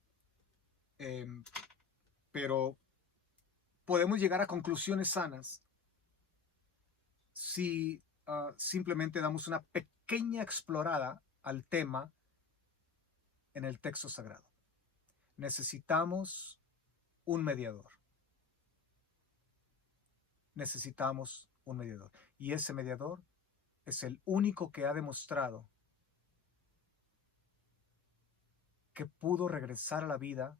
pero podemos llegar a conclusiones sanas si simplemente damos una pequeña explorada al tema en el texto sagrado. Necesitamos un mediador. Necesitamos un mediador. Y ese mediador es el único que ha demostrado que pudo regresar a la vida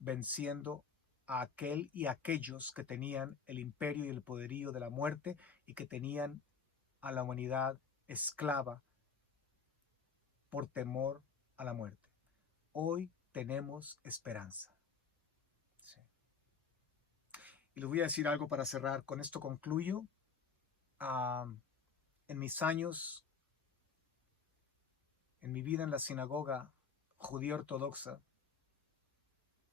venciendo a aquel y aquellos que tenían el imperio y el poderío de la muerte y que tenían a la humanidad esclava por temor a la muerte. Hoy tenemos esperanza. Sí. Y les voy a decir algo para cerrar. Con esto concluyo. En mis años, en mi vida en la sinagoga judía ortodoxa,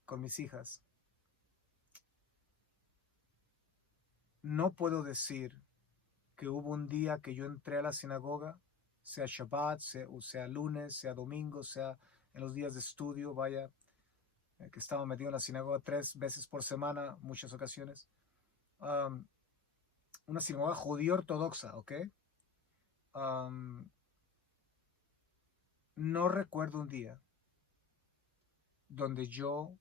con mis hijas, no puedo decir que hubo un día que yo entré a la sinagoga, sea Shabbat, sea lunes, sea domingo, sea en los días de estudio, vaya, que estaba metido en la sinagoga 3 veces por semana, muchas ocasiones. Una sinagoga judía ortodoxa, ¿ok? No recuerdo un día donde yo,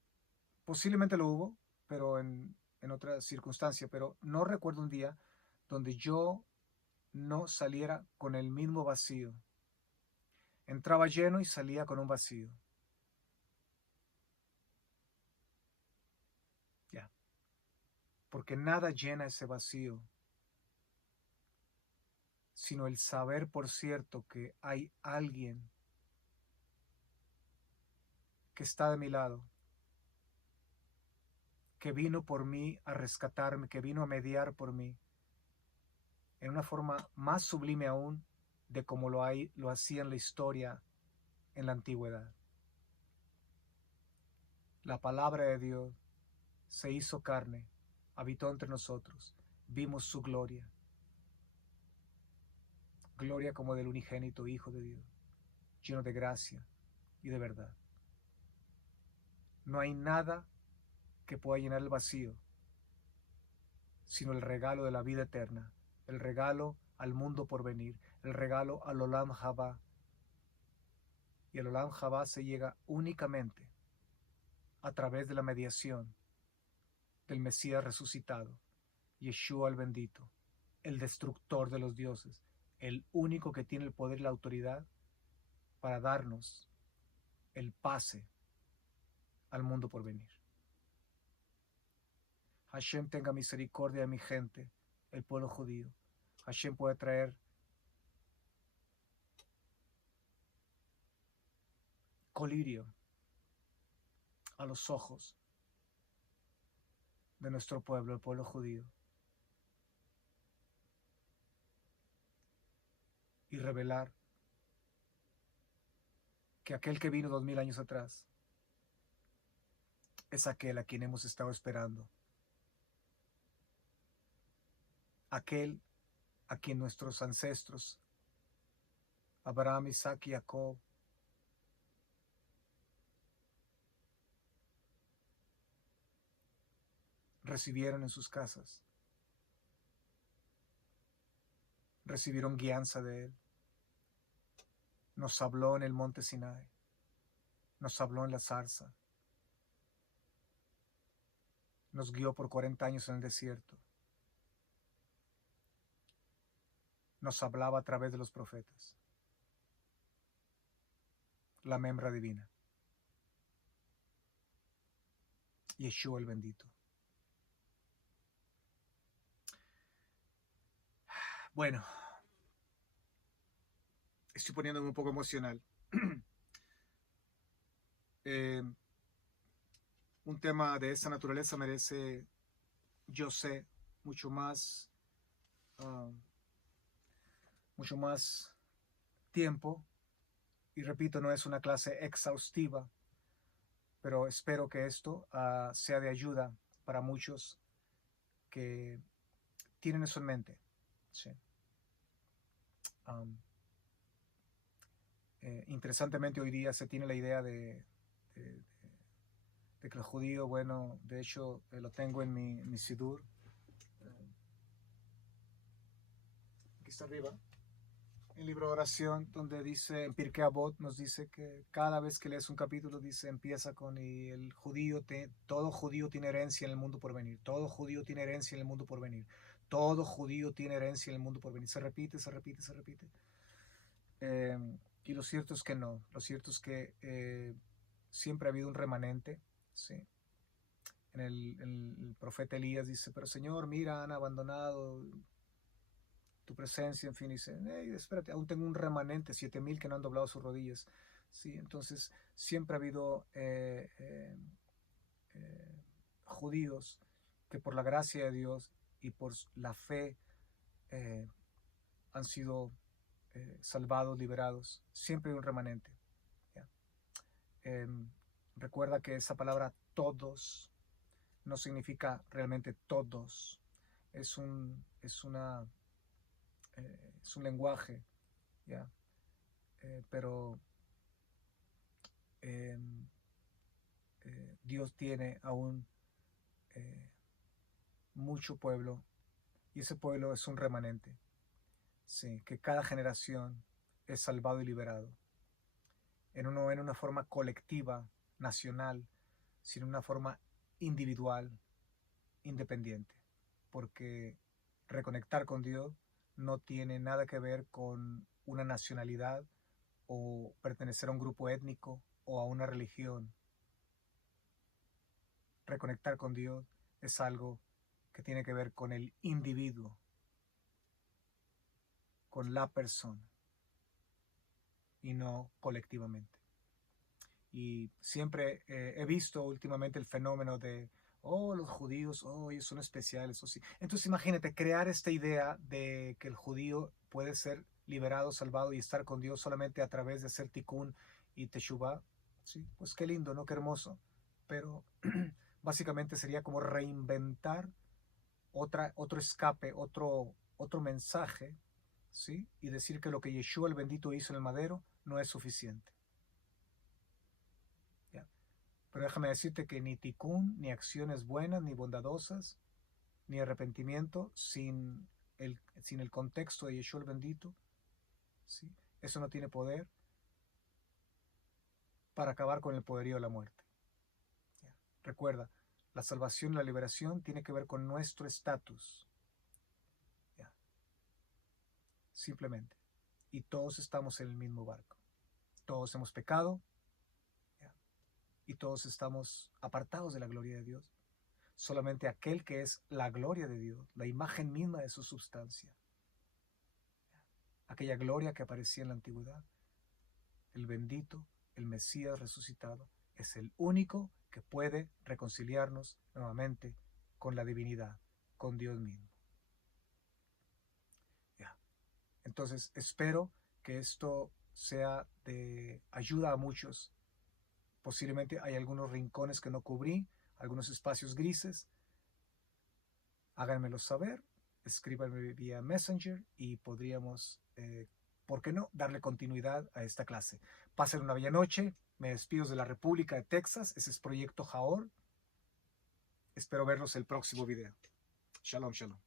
posiblemente lo hubo, pero en otra circunstancia, pero no recuerdo un día donde yo no saliera con el mismo vacío. Entraba lleno y salía con un vacío. Ya. Porque nada llena ese vacío, sino el saber, por cierto, que hay alguien que está de mi lado, que vino por mí a rescatarme, que vino a mediar por mí, en una forma más sublime aún de como lo hacía en la historia en la antigüedad. La palabra de Dios se hizo carne, habitó entre nosotros, vimos su gloria, gloria como del unigénito Hijo de Dios, lleno de gracia y de verdad. No hay nada que pueda llenar el vacío, sino el regalo de la vida eterna, el regalo al mundo por venir, el regalo al Olam Haba. Y el Olam Haba se llega únicamente a través de la mediación del Mesías resucitado, Yeshua el bendito, el destructor de los dioses, el único que tiene el poder y la autoridad para darnos el pase al mundo por venir. Hashem tenga misericordia de mi gente, el pueblo judío. Hashem puede traer colirio a los ojos de nuestro pueblo, el pueblo judío, y revelar que aquel que vino 2000 años atrás es aquel a quien hemos estado esperando, aquel a quien nuestros ancestros, Abraham, Isaac y Jacob, recibieron en sus casas, recibieron guianza de él, nos habló en el monte Sinai, nos habló en la zarza, nos guió por 40 años en el desierto, nos hablaba a través de los profetas, la membra divina, Yeshua el bendito. Bueno, estoy poniéndome un poco emocional. Un tema de esa naturaleza merece, yo sé, mucho más tiempo. Y repito, no es una clase exhaustiva, pero espero que esto sea de ayuda para muchos que tienen eso en mente. Sí. Interesantemente hoy día se tiene la idea de, de que el judío, bueno, de hecho lo tengo en mi Sidur. Aquí está arriba. El libro de oración, donde dice, en Pirkei Avot nos dice que cada vez que lees un capítulo, dice, empieza con, y el judío, todo judío tiene herencia en el mundo por venir, todo judío tiene herencia en el mundo por venir, todo judío tiene herencia en el mundo por venir. Se repite, se repite, se repite. Y lo cierto es que no, lo cierto es que siempre ha habido un remanente, ¿sí? El profeta Elías dice, pero Señor, mira, han abandonado tu presencia, en fin, dice, hey, espérate, aún tengo un remanente, 7,000 que no han doblado sus rodillas, ¿sí? Entonces, siempre ha habido judíos que por la gracia de Dios y por la fe han sido salvados, liberados, siempre hay un remanente. ¿Ya? Recuerda que esa palabra todos no significa realmente todos, es un lenguaje, ¿ya? Pero Dios tiene aún mucho pueblo y ese pueblo es un remanente, sí, que cada generación es salvado y liberado en una forma colectiva, nacional, sino en una forma individual, independiente, porque reconectar con Dios no tiene nada que ver con una nacionalidad o pertenecer a un grupo étnico o a una religión. Reconectar con Dios es algo que tiene que ver con el individuo, con la persona y no colectivamente. Y siempre he visto últimamente el fenómeno de, oh, los judíos, oh, ellos son especiales, o sí. Entonces imagínate crear esta idea de que el judío puede ser liberado, salvado y estar con Dios solamente a través de hacer tikkun y teshuvah. Sí, pues qué lindo, ¿no? Qué hermoso. Pero básicamente sería como reinventar otro escape, otro mensaje, ¿sí? Y decir que lo que Yeshua el bendito hizo en el madero no es suficiente. ¿Ya? Pero déjame decirte que ni tikkun, ni acciones buenas, ni bondadosas, ni arrepentimiento sin el contexto de Yeshua el bendito, ¿sí? Eso no tiene poder para acabar con el poderío de la muerte. ¿Ya? Recuerda, la salvación y la liberación tiene que ver con nuestro estatus. ¿Ya? Simplemente. Y todos estamos en el mismo barco. Todos hemos pecado, ¿ya? Y todos estamos apartados de la gloria de Dios. Solamente aquel que es la gloria de Dios, la imagen misma de su substancia, aquella gloria que aparecía en la antigüedad, el bendito, el Mesías resucitado, es el único que puede reconciliarnos nuevamente con la divinidad, con Dios mismo. ¿Ya? Entonces espero que esto sea de ayuda a muchos. Posiblemente hay algunos rincones que no cubrí, algunos espacios grises. Háganmelo saber, escríbanme vía Messenger y podríamos, ¿por qué no?, darle continuidad a esta clase. Pasen una bella noche. Me despido de la República de Texas. Ese es Proyecto Jaor. Espero verlos el próximo video. Shalom, shalom.